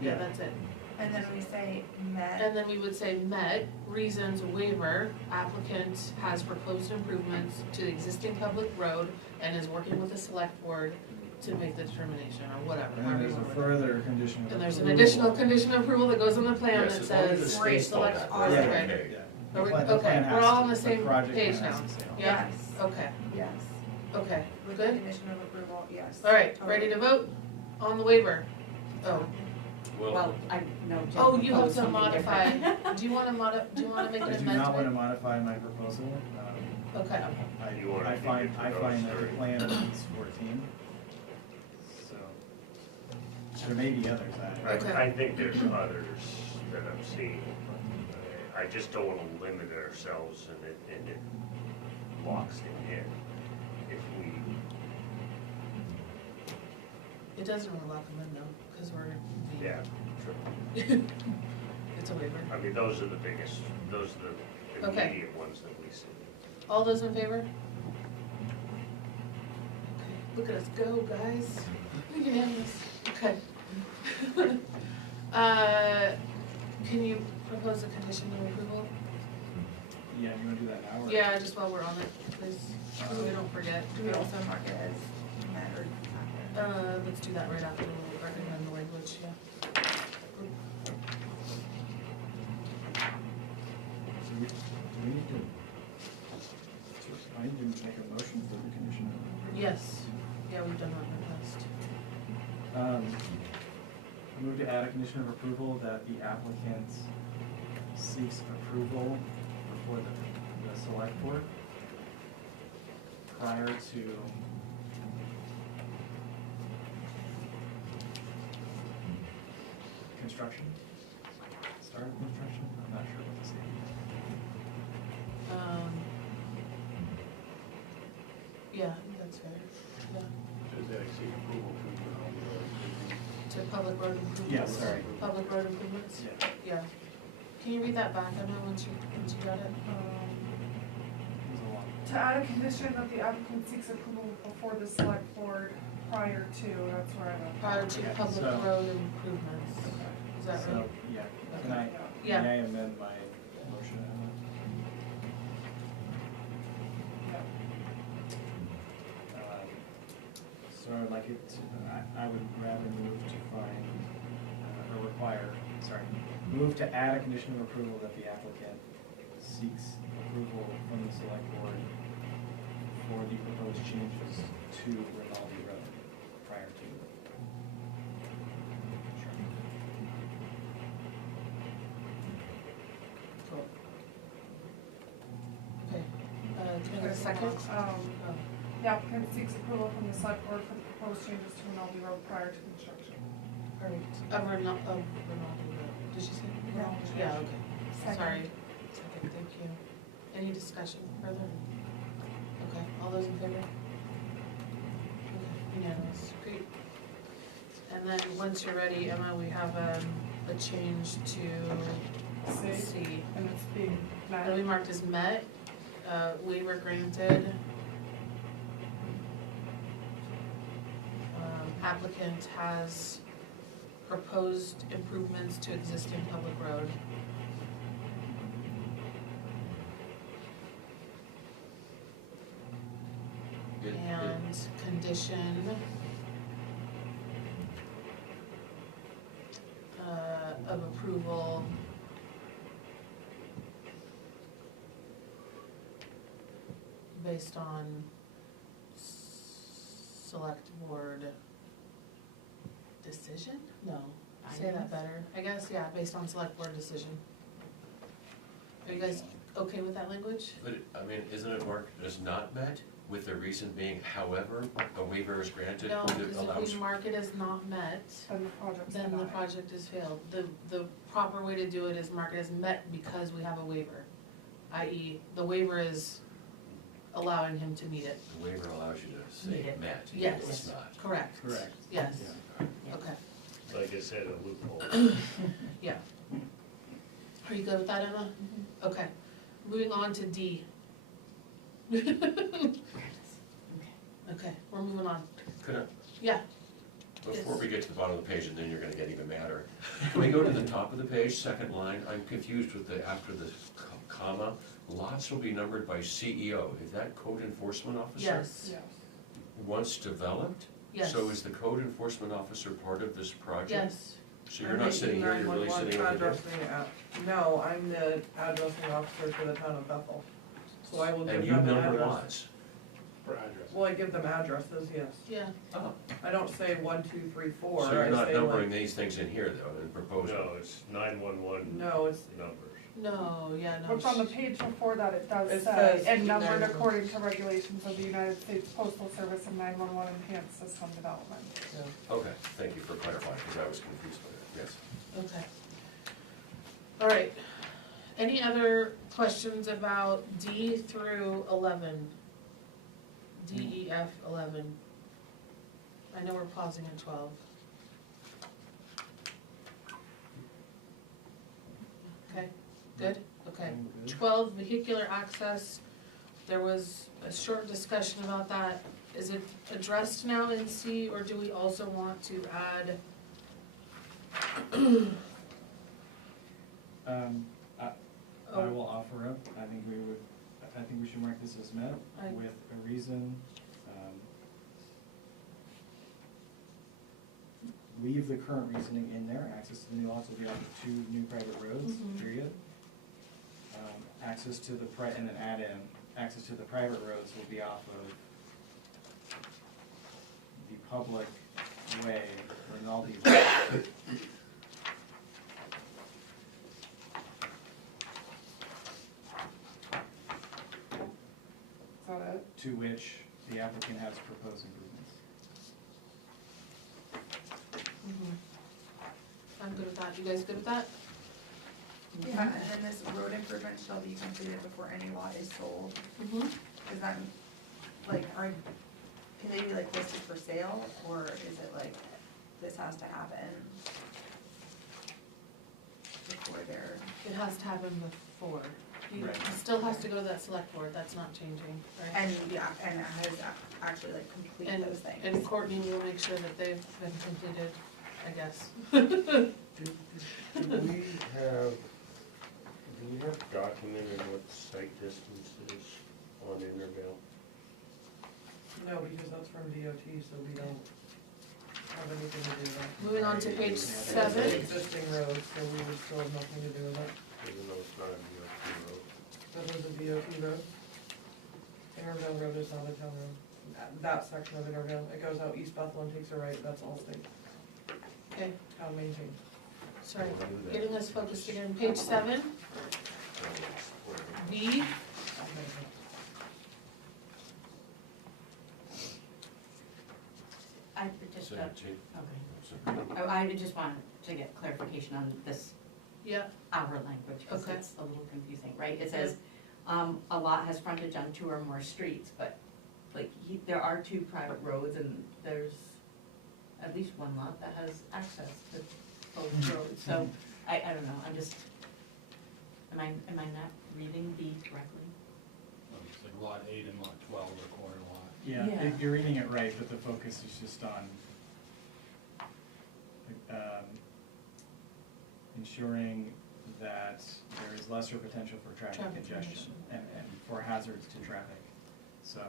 Yeah, that's it. And then we say met, And then we would say met, reasons waiver, applicant has proposed improvements to the existing public road and is working with the select board to make the determination, or whatever, And then however you there's a want to word it. further condition of And there's an approval. additional condition of approval that goes on the plan Yes, that as long as it says, states all select that, board, we're Awesome. right. okay. Yeah. Are we- The okay, plan we're has all to- on the same project page plan now. has to say all Yeah, yes, okay, yes, okay, with the good. condition of approval, yes. Alright, ready to vote on the waiver? Oh, Well, I know Jim oh, you have proposed to something modify, different. do you wanna do you wanna make an I do amendment? not want to modify my proposal. Okay, You wanna I keep find, it to I those find that the three. plan needs 14. So, there may be others. Okay. I think there's others that I'm seeing. I just don't wanna limit ourselves and it locks it in. If we, it doesn't really lock them in though, cause we're. yeah, sure. It's a waiver. I mean, those are the biggest, those are the Okay. immediate ones that we see. All those in favor? Okay, look at us go, guys. Unanimous. Okay. Can you propose a condition of approval? Yeah, you want to do that now? Or? Yeah, just while we're on it, please, so we don't forget. Do we also mark it as met or after? Let's do that right after we'll recommend the language, yeah. So we need to, I need to make a motion for the condition of approval. Yes, yeah, we've done that in the past. I move to add a condition of approval that the applicant seeks approval before the select board prior to construction, start of construction, I'm not sure what to say. Yeah, I think that's fair, yeah, Does that seek approval to, to public road improvements. Yeah, sorry. Public road improvements, Yeah. yeah. Can you read that back, Emma, once you got it? It was a lot. To add a condition that the applicant seeks approval before the select board prior to, that's where I'm at. Prior to Okay, public so- road improvements, is that So, right? yeah, Okay. can I, Yeah. may I amend my motion? So I would like it to, I would rather move to find, or require, sorry, move to add a condition of approval that the applicant seeks approval from the select board for the proposed changes to Rinaldi Road prior to construction. Cool. Okay, can I get a second? Oh. The applicant seeks approval from the select board for the proposed changes to Rinaldi Road prior to construction. Alright, Rinaldi Road, did she say? No. Yeah, okay, Second. sorry, second, thank you. Any discussion further? Okay, all those in favor? Okay, unanimous, great. And then, once you're ready, Emma, we have, a change to C. C. And it's being met. It'll be marked as met, waiver granted. Applicant has proposed improvements to existing public road. And condition of approval based on select board decision? No, say that better. I guess, yeah, based on select board decision. Are you guys okay with that language? But, I mean, isn't it marked as not met, with the reason being, however, a waiver is granted No, that because allows? if we mark it as not met, And the project's then the denied. project is failed. The proper way to do it is mark it as met because we have a waiver. I.e., the waiver is allowing him to meet it. The waiver allows you to Meet say it. met, even though Yes. it's not. Correct. Correct. Yes, Yeah. okay. like I said, a loophole. Yeah. Are you good with that, Emma? Okay, moving on to D. Okay, we're moving on. Could I, Yeah, before Yes. we get to the bottom of the page, and then you're gonna get even madder, can we go to the top of the page, second line? I'm confused with the, after the comma, lots will be numbered by CEO. Is that code enforcement officer? yes, Yes. Once developed? yes. So is the code enforcement officer part of this project? Yes, So you're not sitting here, you're really sitting over there? No, I'm the addressing officer for the town of Bethel, so I will give And you them an number address. lots? For address. Well, I give them addresses, yes. yeah, Oh, I don't say 1, 2, 3, 4. so you're I not say numbering like, these things in here though, in proposal? No, it's 911 no, it's, numbers. no, yeah, no. Which on the page before that, it does It say, says and numbered 911. according to regulations of the United States Postal Service and 911 Enhanced System Development. yeah. Okay, thank you for clarifying, because I was confused with it, yes. Okay. All right, any other questions about D through 11? D, E, F, 11. I know we're pausing at 12. Okay, good, okay. I'm good. 12, vehicular access, there was a short discussion about that. Is it addressed now in C, or do we also want to add? I will offer up, I think we should mark this as met I- with a reason. Leave the current reasoning in there, access to the new lots will be off of 2 new private roads, Mhm. period. Access to the and then add in, access to the private roads will be off of the public way, in all these roads. Is that it? To which the applicant has proposed improvements. I'm good with that, you guys good with that? Yeah, and then this road improvement shall be completed before any lot is sold. Mm-hmm. Is that, like, can they be like listed for sale, or is it like, this has to happen before they're, It has to happen before. You Right. it still has to go to that select board, that's not changing, right? and, yeah, and it has actually like complete And, those things? and Courtney will make sure that they've been completed, I guess. Do we have documented what the site distance is on Intervale? No, because that's from DOT, so we don't have anything to do with that. Moving on to page It's an 7. existing road, so we would still have nothing to do with it. Even though it's not a DOT road. That is a DOT road. Intervale Road is not a town road. That section of Intervale, it goes out East Bethel and takes a right, that's all state, Okay, town maintained. sorry, getting us focused again. Page 7, B. I just, 17. okay. I just wanted to get clarification on this, Yeah, our language, because Okay. it's a little confusing, right? It says, a lot has frontage on 2 or more streets, but like, there are 2 private roads and there's at least 1 lot that has access to both roads, so I don't know, I'm just, am I not reading B correctly? It's like lot 8 and lot 12 are corner lot. Yeah, Yeah. you're reading it right, but the focus is just on ensuring that there is lesser potential for traffic Traffic congestion and for hazards to traffic. So,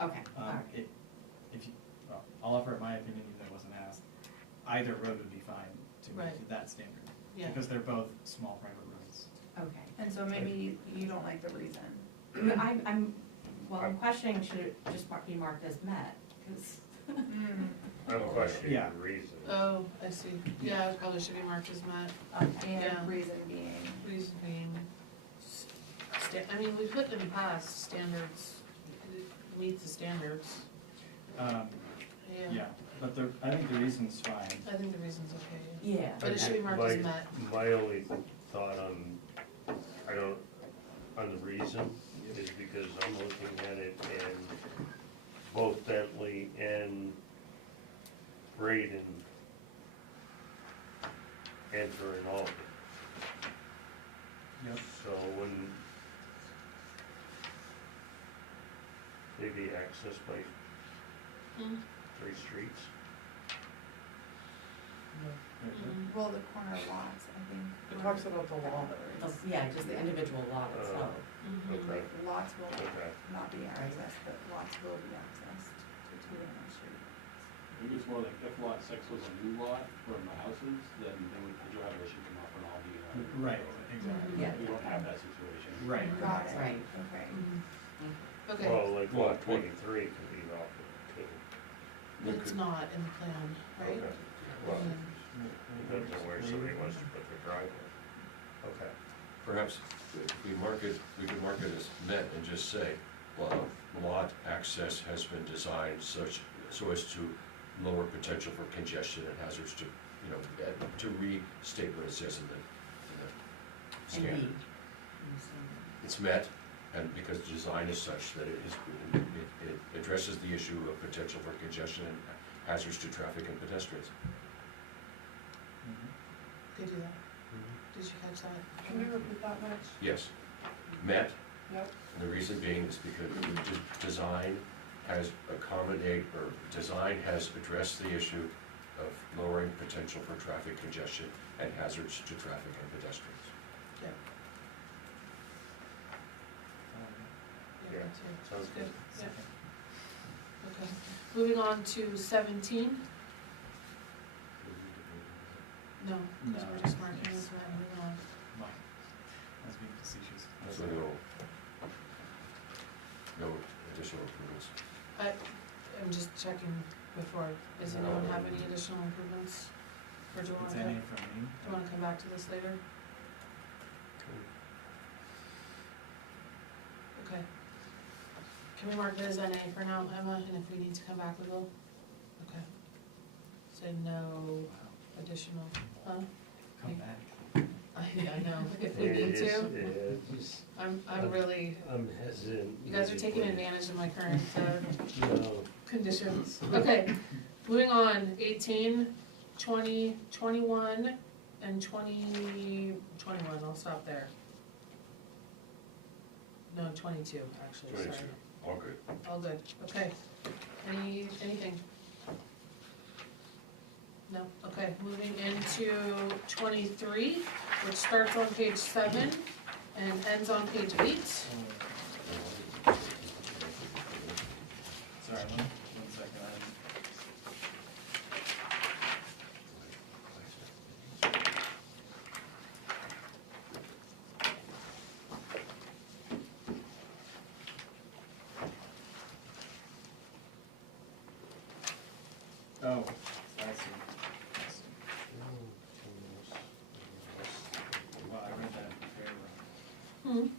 Okay, all right. well, I'll offer up my opinion, even though it wasn't asked. Either road would be fine to meet Right. that standard, yeah. because they're both small private roads. Okay. And so maybe you don't like the reason. But I'm questioning, should it just be marked as met, because. I'm questioning Yeah. the reason. Oh, I see. Yeah, it probably should be marked as met. Yeah. And reason being, Reason being, I mean, we put in the past standards, meet the standards. Yeah, but I think the reason's fine. I think the reason's okay. Yeah. But it should be marked as met. My only thought on the reason is because I'm looking at it and both Bentley and Braden entering all of it. Yep. So when they be accessed by Hmm. 3 streets, Well, the corner lots, I think. It talks about the law. Yeah, just the individual lot itself. Mhm. okay, Like, lots will okay. not be accessed, but lots will be accessed to two in our street. Maybe it's more like if lot 6 was a new lot for the houses, then they would, the driveway should come up and all be. Right, exactly. Yeah. We don't have that situation. Right. Got it, Right. okay. Okay, Well, like Well, lot 23 could be off too. but it's not in the plan, right? Okay. Well, Mhm. depends on where somebody wants to put their driveway. Okay. Perhaps if we mark it, we could mark it as met and just say, well, lot access has been designed such, so as to lower potential for congestion and hazards to, you know, to restate what it says in the And standard. B. It's met, and because the design is such that it addresses the issue of potential for congestion and hazards to traffic and pedestrians. They do that. Did you catch that? Can you repeat that, Mitch? Yes, met, Yep. and the reason being is because design has design has addressed the issue of lowering potential for traffic congestion and hazards to traffic and pedestrians. Yeah. Yeah, that's right. sounds good. Yeah, okay. Moving on to 17. No, because No. we're just marking this one and moving on. No, that's being facetious. So no additional improvements. I'm just checking before, does anyone have any additional improvements? Or do you It's wanna, any do from me. you wanna come back to this later? Okay. Can we mark it as NA for now, Emma, and if we need to come back, we will? Okay. Say no additional, huh? Come back. I know, if we need to, I'm really, I'm hesitant. you guys are taking advantage of my current, No, conditions. Okay, moving on, 18, 20, 21, and 21, I'll stop there. No, 22, actually, sorry. 22, all good. All good, okay. Anything? No, okay, moving into 23, which starts on page 7 and ends on page 8. Sorry, one second. Oh, I see. Wow, I read that very wrong.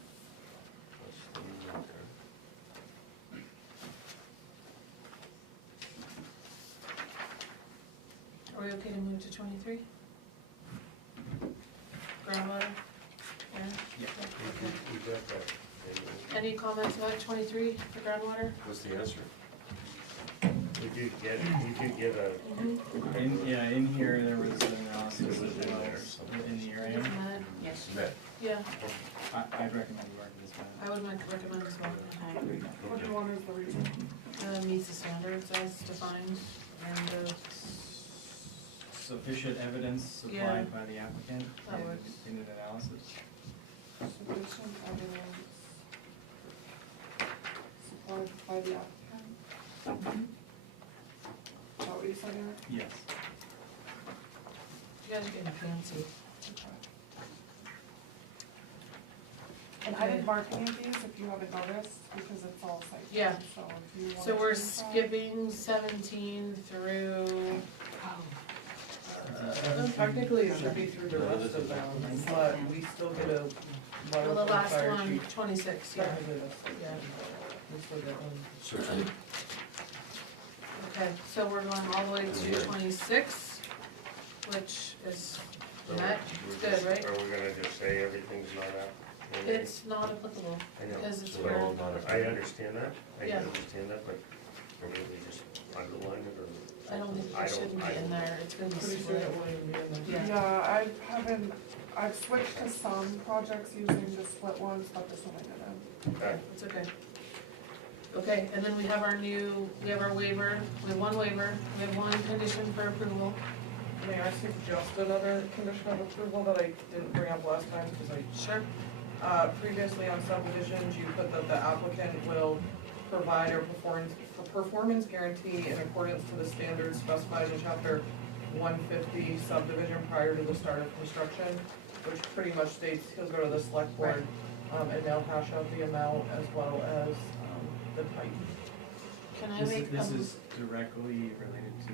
Are we okay to move to 23? Groundwater? Yeah? Yeah. Okay. we got that. Any comments about 23 for groundwater? What's the answer? We did get a. In here, there was an analysis It was of in there wells in the area. Yes. Met. Yeah, I'd recommend you mark this I would recommend as well. What do you want as the reason? Meets the standards as defined and Sufficient evidence Yeah. supplied by the applicant That works. in an analysis. Sufficient evidence supplied by the applicant. Is that what you said, Eric? Yes. you guys are getting fancy. And I didn't mark any of these, if you haven't noticed, because it's all site. plan, Yeah. So if you want. So we're skipping 17 through, Technically, it should be through the rest of them, but we still get a well, letter the from last fire one, chief. 26, yeah. Technically, that's, Yeah. we still get one. Certainly. Okay, so we're going all the way to 26, which is So met, we're good, just- right? Are we gonna just say everything's not up? It's not applicable, I know. because it's So where, all not I understand that, Yeah. but, or maybe just underline it, or? I don't think I it don't- should be I in don't- there, it's gonna be Pretty soon split. it won't even be in there. Yeah. I've switched to some projects using the split ones, but this one I didn't. Okay. It's okay. Okay, and then we have our waiver, we have one waiver, we have one condition for approval. May I suggest another condition of approval that I didn't bring up last time, because Sure. previously on subdivisions, you put that the applicant will provide a performance guarantee in accordance to the standards specified in chapter 150 subdivision prior to the start of construction, which pretty much states he'll go to the select board, and they'll hash out the amount as well as, the type. Can I This make, is, this is directly related to the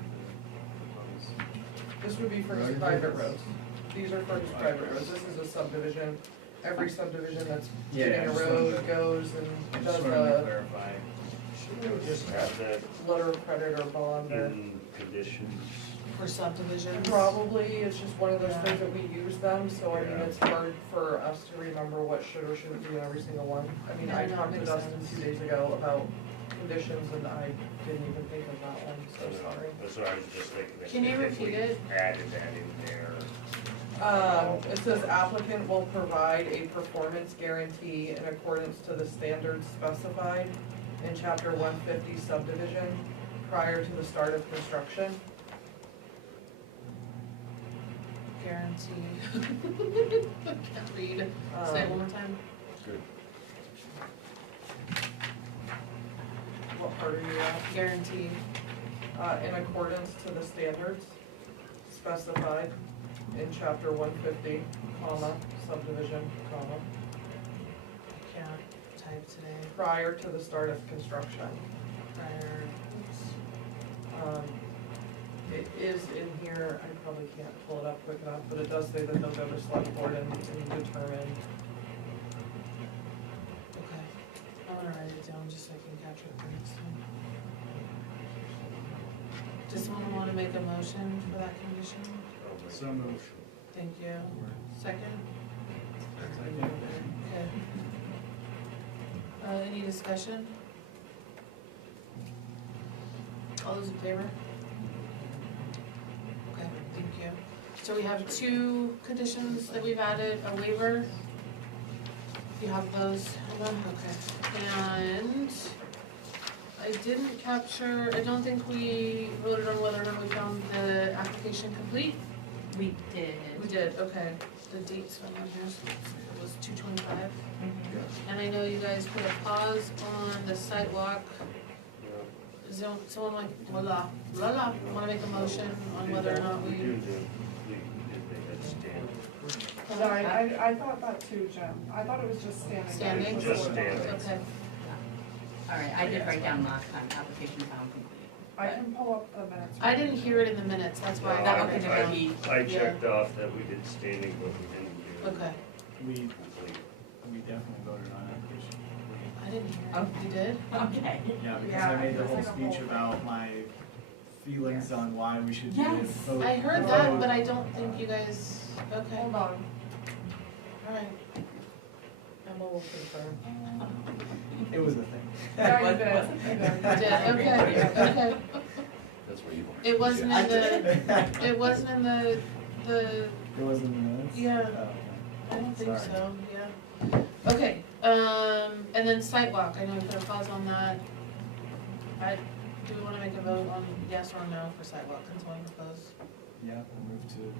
proposed. This would be for his Road private improvements? roads. These are for his private roads. This is a subdivision. Every subdivision that's Yeah, getting I a just road wanted to- goes I and just does wanted to a clarify. Should we just have that letter of credit or bond or. in conditions? for subdivisions? Probably, it's just one of those Yeah. things that we use them, so I mean, Yeah. it's hard for us to remember what should or shouldn't be in every single one. I mean, I Yeah, no, talked to makes Dustin sense. 2 days ago about conditions and I didn't even think of that one, so sorry. That's what I was just thinking. Can you if we repeat it? Added that in there. It says applicant will provide a performance guarantee in accordance to the standards specified in chapter 150 subdivision prior to the start of construction. Guarantee. I can't read. Say it one more time. Good. What part are you at? Guarantee. In accordance to the standards specified in chapter 150, comma, subdivision, comma, I can't type today. prior to the start of construction. Prior, oops. It is in here, I probably can't pull it up quick enough, but it does say that they'll go to select board and determine. Okay. I'm gonna write it down just so I can capture it for next time. Does someone wanna make a motion for that condition? So moved. Thank you. Second? Second. Okay. Any discussion? All those in favor? Okay, thank you. So we have two conditions that we've added, a waiver. You have those, okay. And I didn't capture, I don't think we voted on whether or not we found the application complete. We did. We did, okay. The date's on here, so it was 2/25. And I know you guys put a pause on the sidewalk. Someone like, voila, wanna make a motion on whether or not We we. do make that stand. Sorry, I thought that too, Jim. I thought it was just standing. Standing? Just standing. Okay, All right, I did write down last time, application found complete. I can pull up the minutes. I didn't hear it in the minutes, that's why I That got okay, it there down. might be- I checked off that we did standing, but we didn't do Okay, We, complete. we definitely voted on application. I didn't hear Oh. it, you did? Okay. Yeah, because Yeah, I made the it's whole like a speech whole- about my feelings on why we should do Yes. it. Vote- I heard vote. that, but I don't think you guys, okay, Hold on. alright. I'm a little concerned. It was a thing. Yeah, you What- did. what- You You did. did, okay. That's where you want. It wasn't in the, it wasn't in the, It was in the minutes? Yeah. Oh, okay. I don't think Sorry. so, yeah. Okay, and then sidewalk, I know we put a pause on that. Do we wanna make a vote on yes or no for sidewalk, can someone propose? Yeah, we'll move to.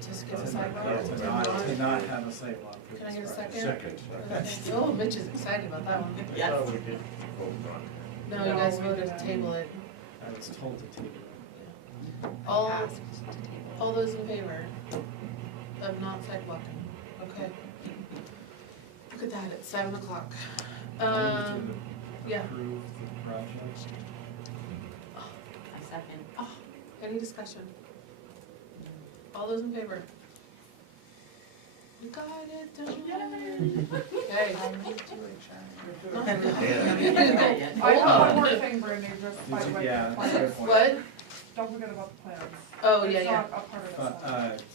To skip a To sidewalk? not- to not have a sidewalk. for Can I this get a project. second? Second. Oh, Mitch is excited about that one. Yes. Oh, we did vote on it. No, you guys No, we voted to didn't. table it. I was told to table it. All those in favor of not sidewalking? Okay. Look at that, it's 7 o'clock. I move to yeah. approve the project. A second. Oh, any discussion? All those in favor? We got it done. Okay. I need to adjourn. Not Haven't really. done that yet. I Hold have on. one more thing, Brandy, just by Did the you- way. yeah, that's a good point. What? Don't forget about the plans. Oh, yeah, yeah. It's not a part of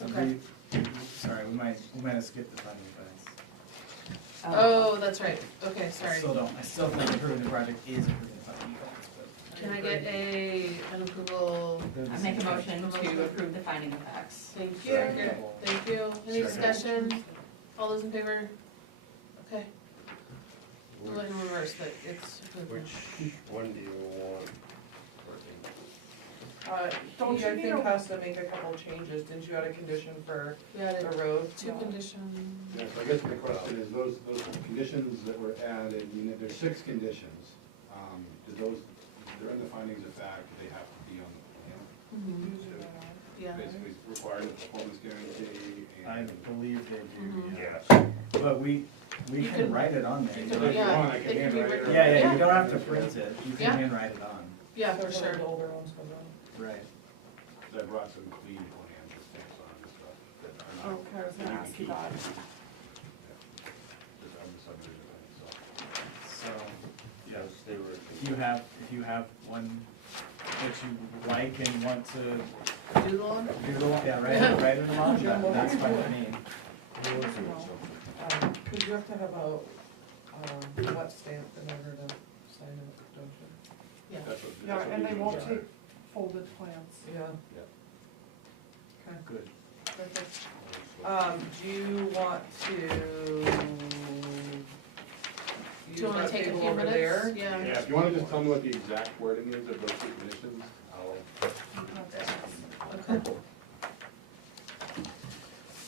this one. Okay. Sorry, we might have skipped the funding, but Oh, that's right. Okay, I sorry. still think approving the project is approving the funding, but Can I get an approval? I make a motion to approve the finding of facts. Thank you, thank you. Any discussion? All those in favor? Okay. We'll let him reverse, but it's approved. Which one do you want working? Don't He, you I need think, a- has to make a couple changes. Didn't you add a condition for We added the road? two conditions. Yeah, so I guess my question is, those conditions that were added, I mean, there's 6 conditions. Do those, they're in the findings of fact, do they have to be on the plan? Usually not. Yeah. Basically, required performance guarantee I and. believe they do, Mhm. yeah. Yes. But we You can can- write it on there. you You can- don't- If you yeah, want, I it can can be handwrite it. written. Yeah, yeah, Yeah. you don't have to print it, you Yeah. can handwrite it on, Yeah, for Those are sure. the older ones come in. right. So I brought some clean plans with stamps on and stuff that are not. Okay, I was gonna ask you that. Just on the subdivision plan, so. So, yeah, Yes, they were. if you have one that you like and want to Doodle on? doodle, yeah, write it along, that's fine with me. Cause you have to have a, wet stamp in order to sign it, don't you? Yeah. That's what. Yeah, that's what and we they do. won't Yeah. take folded plans. Yeah. Yeah. Okay, Good. perfect. Do you want to use Do you wanna that take a table few over minutes? there? Yeah. Yeah, if you wanna just tell me what the exact wording is of those 2 conditions, I'll. Okay.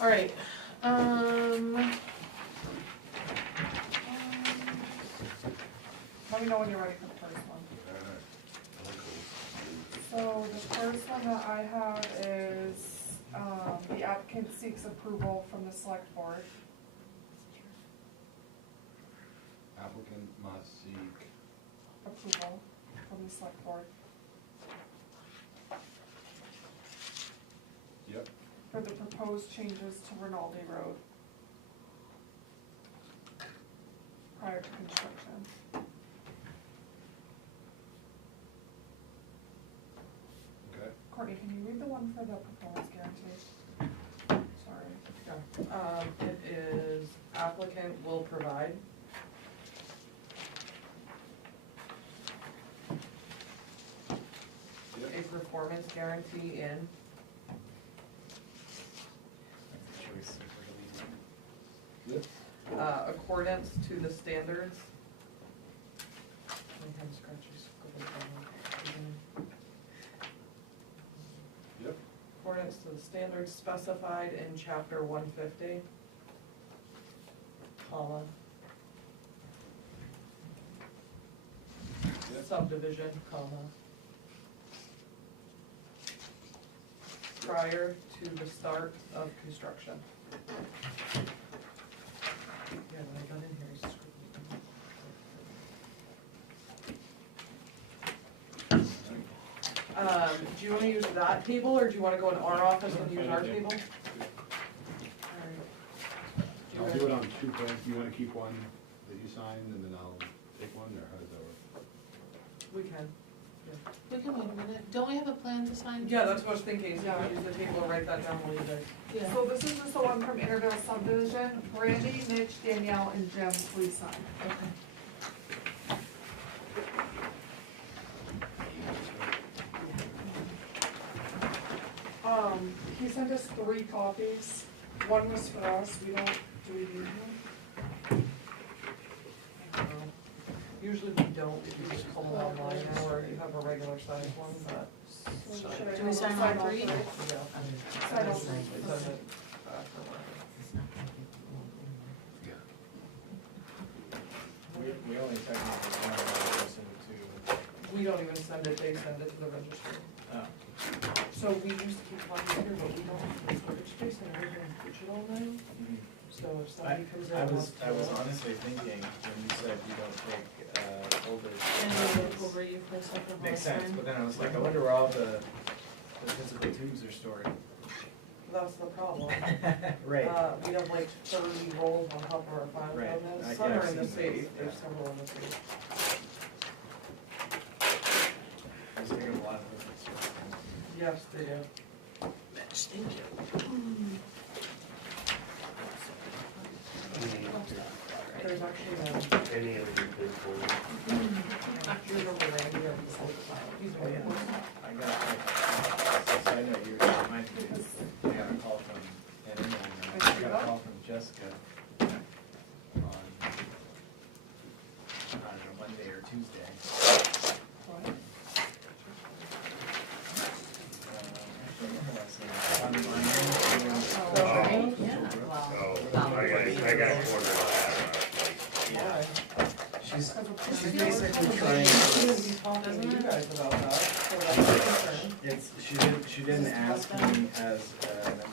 All right, Let me know when you're ready for the first one. So the first one that I have is, the applicant seeks approval from the select board. Applicant must seek. Approval from the select board Yep. for the proposed changes to Rinaldi Road prior to construction. Okay. Courtney, can you read the one for the performance guarantee? Sorry. Yeah, it is applicant will provide. Yep. A performance guarantee in Yep. accordance to the standards. I have scratches. Yep. Accordance to the standards specified in chapter 150, comma, Yep. subdivision, comma, prior to the start of construction. Yeah, when I got in here, I scribbled it. Do you wanna use that table, or do you wanna go in our office and use our table? I'll do it on 2 plans. Do you wanna keep one that you signed and then I'll take one, or how does that work? We can. we can wait a minute. Don't we have a plan to sign? Yeah, that's what I was thinking, so you use the table and write that down while you guys. Yeah. So this is just the one from Intervale subdivision. Brandy, Mitch, Danielle, and Jim, please sign. Okay. He sent us 3 copies. One was for us, do we need one? Usually we don't, we just pull them online now, or you have a regular size one, but. So should I Do we have sign them all three? three? Yeah. Sign all Send three. it back or whatever. Yeah. We only technically want to listen to, We don't even send it, they send it to the registry. So we used to keep copies here, but we don't have the storage space and everything is digital now, so if somebody comes in. I and was wants to- honestly thinking, when you said you don't take, folders. And I'll look over you for a second. while I Makes sense, sign. but then I was like, I wonder where all the physical tubes are stored. That's the problem. Right. We have like 30 rolls on top of our file Right. cabinets, I some are guess. in the safe, Yeah. there's several in the safe. I was thinking of a lot of different stuff. Yes, they do. Mitch, thank you. there's actually Any of you been told? here's over Randy on the side file. He's Oh, yeah. one. I got, side note, you remind me, I got a call from, and then I got a call from Jessica on, I don't know, Monday or Tuesday. I got cornered on that. She's basically trying She's gonna to, be talking to you guys about that, so that's a concern. it's, she didn't ask me as a member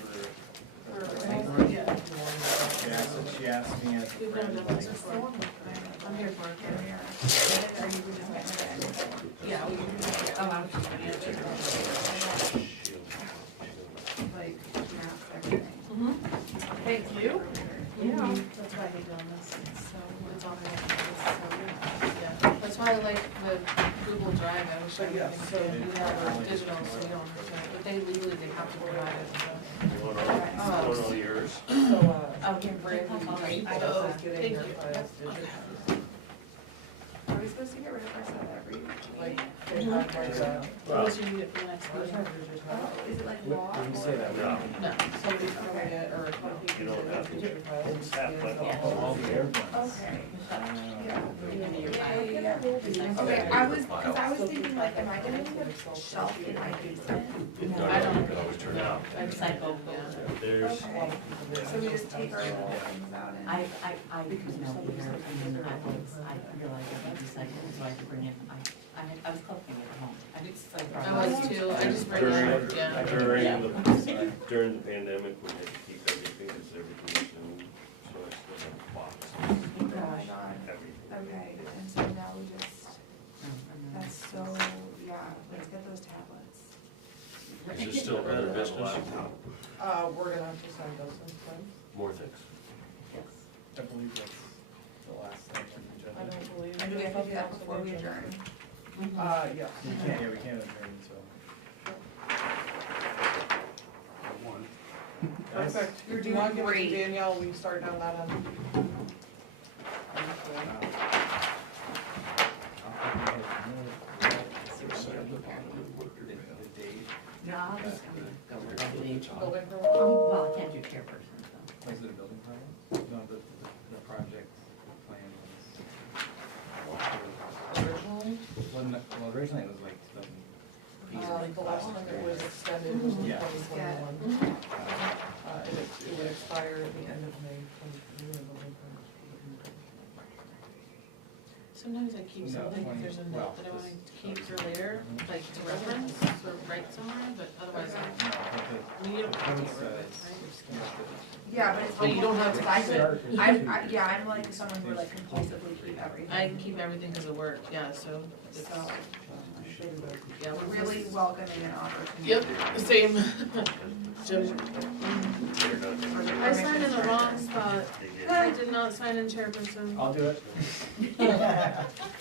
of the planning board. She asked me as a We've never friend, done like, this before. I'm here for it. Or you would just get rid of it. Yeah, we can do that. Oh, I'm just gonna answer. Like, maps, everything. Thank you. Yeah. That's why I hate doing this, it's so, it's on there, it's so, yeah. That's why I like the Google Drive, I wish But yeah, everything, so so you you have have- it digital, so you don't have to, but they legally, they have to provide it, so. One all yours. So, Oh, here, Brandy, Brandy. I Oh, was getting thank your you. files Yep. digitized. Are we supposed to get rid of our stuff every Like, week? they had like a, Unless you need it for the next ours meeting. have yours just have Oh, is it like When law you say or? that, No. No. somebody's coming in, or a company You don't have to. digitized, It's that, but all the air ones. Okay. Yeah. Okay, I was thinking like, am I gonna need a shelf in my basement? No, I don't- you can always turn it off. Recycle. There's, Okay, so we just take our little things out and. I emailed here, and then I realized I could recycle, so I could bring it, I was collecting it at home. I did just like. I was too, I just bring it, yeah. during the pandemic, we had to keep everything, because everything was new, so I still have a box, Oh my god, everything. okay, and so now we just, that's so, yeah, let's get those tablets. Is this still other business? we're gonna have to sign those sometimes. More things? Yes. I believe that's the last thing on the I agenda. don't believe. And do we have to do that there's before we something else adjourn? on the agenda. Yes. We can't, yeah, we can't adjourn until. One. Perfect. You're Do you want to doing give it to great. Danielle, we start down that end? The date, No, I'll just come and go with the Building permit? well, I can't do chairperson, so. was it a building permit? No, the project plan was. Originally, Wasn't it, well, originally it was like, the last time it was extended was in Yeah. 2021. It would expire at the end of May 2023. the building permit. Sometimes I keep No, something, if there's a note that I wanna keep for later, like to reference, or write somewhere, but otherwise, No, I mean, you don't have to get rid of it, right? Yeah, but it's. But you don't have to I keep it. I'm like someone who like compulsively keep everything. I can keep everything because of work, yeah, so, it's, So, yeah. really welcoming an opportunity. Yep, same. Jim. They're not- I signed in the wrong spot, I did not sign in chairperson. I'll do it.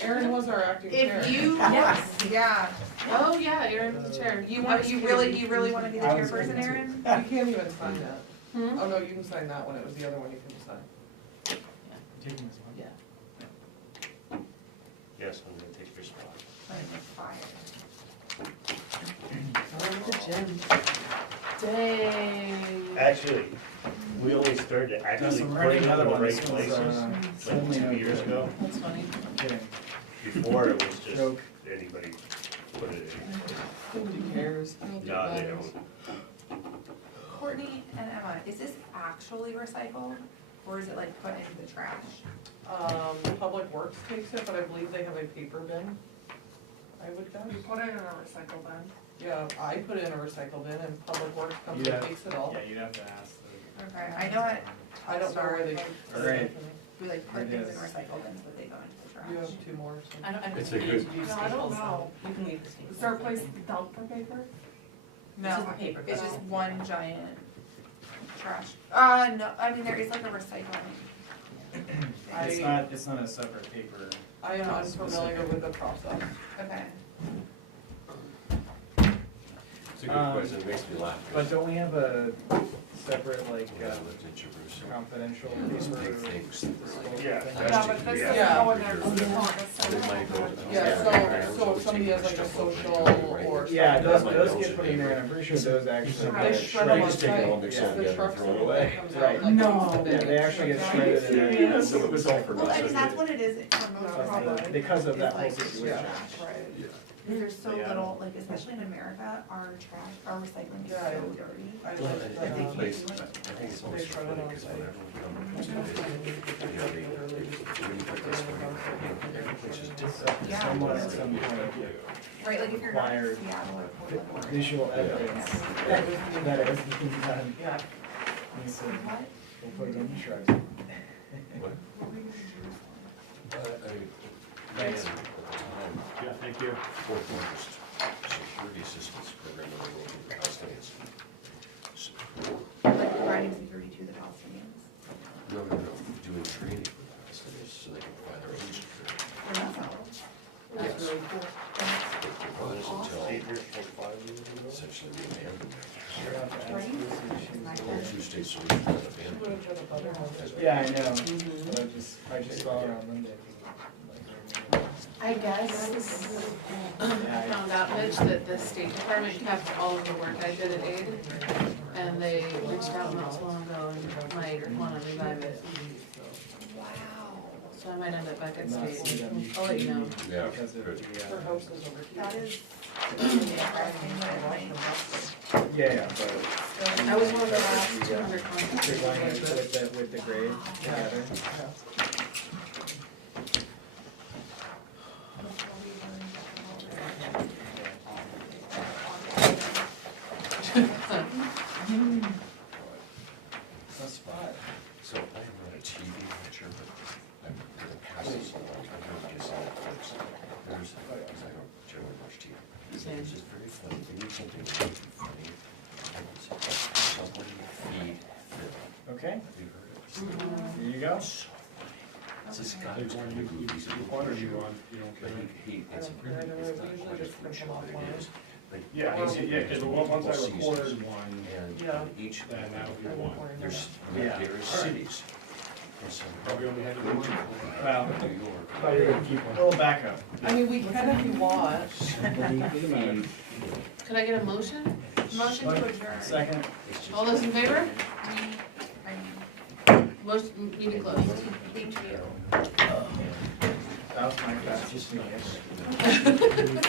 Aaron was our acting chair. If you, yeah, Oh, yeah, Aaron was the chair. you I want, was you kidding. really wanna be the I was chairperson, kidding too. Aaron? You can't even sign that. Hmm? Oh, no, you can sign that one, it was the other one you couldn't sign. Taking this one. Yeah. Yes, I'm gonna take your spot. Playing with fire. Oh, look at Jim. Dang. Actually, we only started Yes, actually I'm writing putting them another in the one. right This was, places, like only 2 years ago. That's funny. I'm kidding. Before, it was just Joke. anybody put it Nobody cares. I don't in. think No, it they matters. don't. Courtney and Emma, is this actually recycled, or is it like put into the trash? Public Works takes it, but I believe they have a paper bin. I would guess. You put it in a recycle bin. Yeah, I put it in a recycle bin and Public Works comes Yeah. and takes it all. Yeah, you'd have to ask the. Okay, I know at I don't know where they. Alright. we like put It things in is. recycle bins, but they go into the You trash. have two more, so. I don't It's a think you good- need to use No, I don't staples, know. so you can leave the staples. Is there a place to dump the paper? No, It's just a paper it's cup. just one giant trash. No, I mean, there is like a recycling. It's not a separate paper. I am unfamiliar with the process. Okay. It's a good question, it makes me laugh. But don't we have a separate, like, When I lived in Jerusalem, confidential these big paper? things that were. Yeah, Yeah, but this doesn't Yeah. go in there because it's not But it might go to the- Yeah, so if somebody has like a social or. Yeah, those get put in there, and I'm pretty sure those actually They get shred They them on just take it all, site. mix it Yeah. all The together, trucks and throw it that away. comes out, Right. like, No. Yeah, they actually get shredded and then. Yeah, some of it's all for Well, I mean, nothing. that's what it is for most No, public. Because of that whole It's like situation. trash. Right. Yeah. There's so Yeah. little, like especially in America, our trash, our recycling is Yeah. so dirty. I Well, like and that, every um, place, I think it's always they shred it funny, on because site. whenever we come to it, you know, they really put this way, every place is different. Yeah. Someone at some point Right, like if you're not in Required Seattle or Portland or. visual evidence that everything done Yeah. needs to, What? we'll put it on the shrubs. What? What were you gonna do? I mean, man, at the time, Yeah, thank you. foreclosed security assistance program that I worked with the Palestinians. So, Like providing security to the Palestinians? no, doing training for the Palestinians so they can provide their own security. For themselves? That's really cool. It was until Stayed here 25 years ago. essentially we abandoned it. Right? All two state solutions was abandoned. As we- Yeah, I know, but I just saw her on Monday. I guess, I found out, Mitch, that the State Department kept all of the work I did at AID, and they reached out not so long ago and might wanna revive it. Wow. So I might end up back at Not State. CWT I'll let you know. Yeah, Because of good. the, Her house is over here. That is really interesting, but it might. yeah, but I was one of the last 200 they're contractors going like this. with the grade together. A spot. So I am not a TV watcher, but I'm in the past, so I really get some clips. There's, because I don't generally watch TV. Same. It's just very funny, they need something to make you funny. And it's somebody feed Phil. Okay, Have you heard of it? there you go. So funny. It's this guy They who's want kind you, of goofy, he's a you little want or pushy, you want, you don't but care. it's I really, don't know, it's we not usually quite a just food print show, them but it offline. is. But Yeah, because once I recorded one, Yeah. And each, then that would be one. there's, Yeah. there are cities. And so, But we only had to do one. Well, New York. thought you were gonna keep a little backup. I mean, we can if you want. Somebody feed. Could I get a motion? Motion to adjourn. Second. It's just- All those in favor? I mean, Motion, meeting closed. thank you. That was my fastest meeting.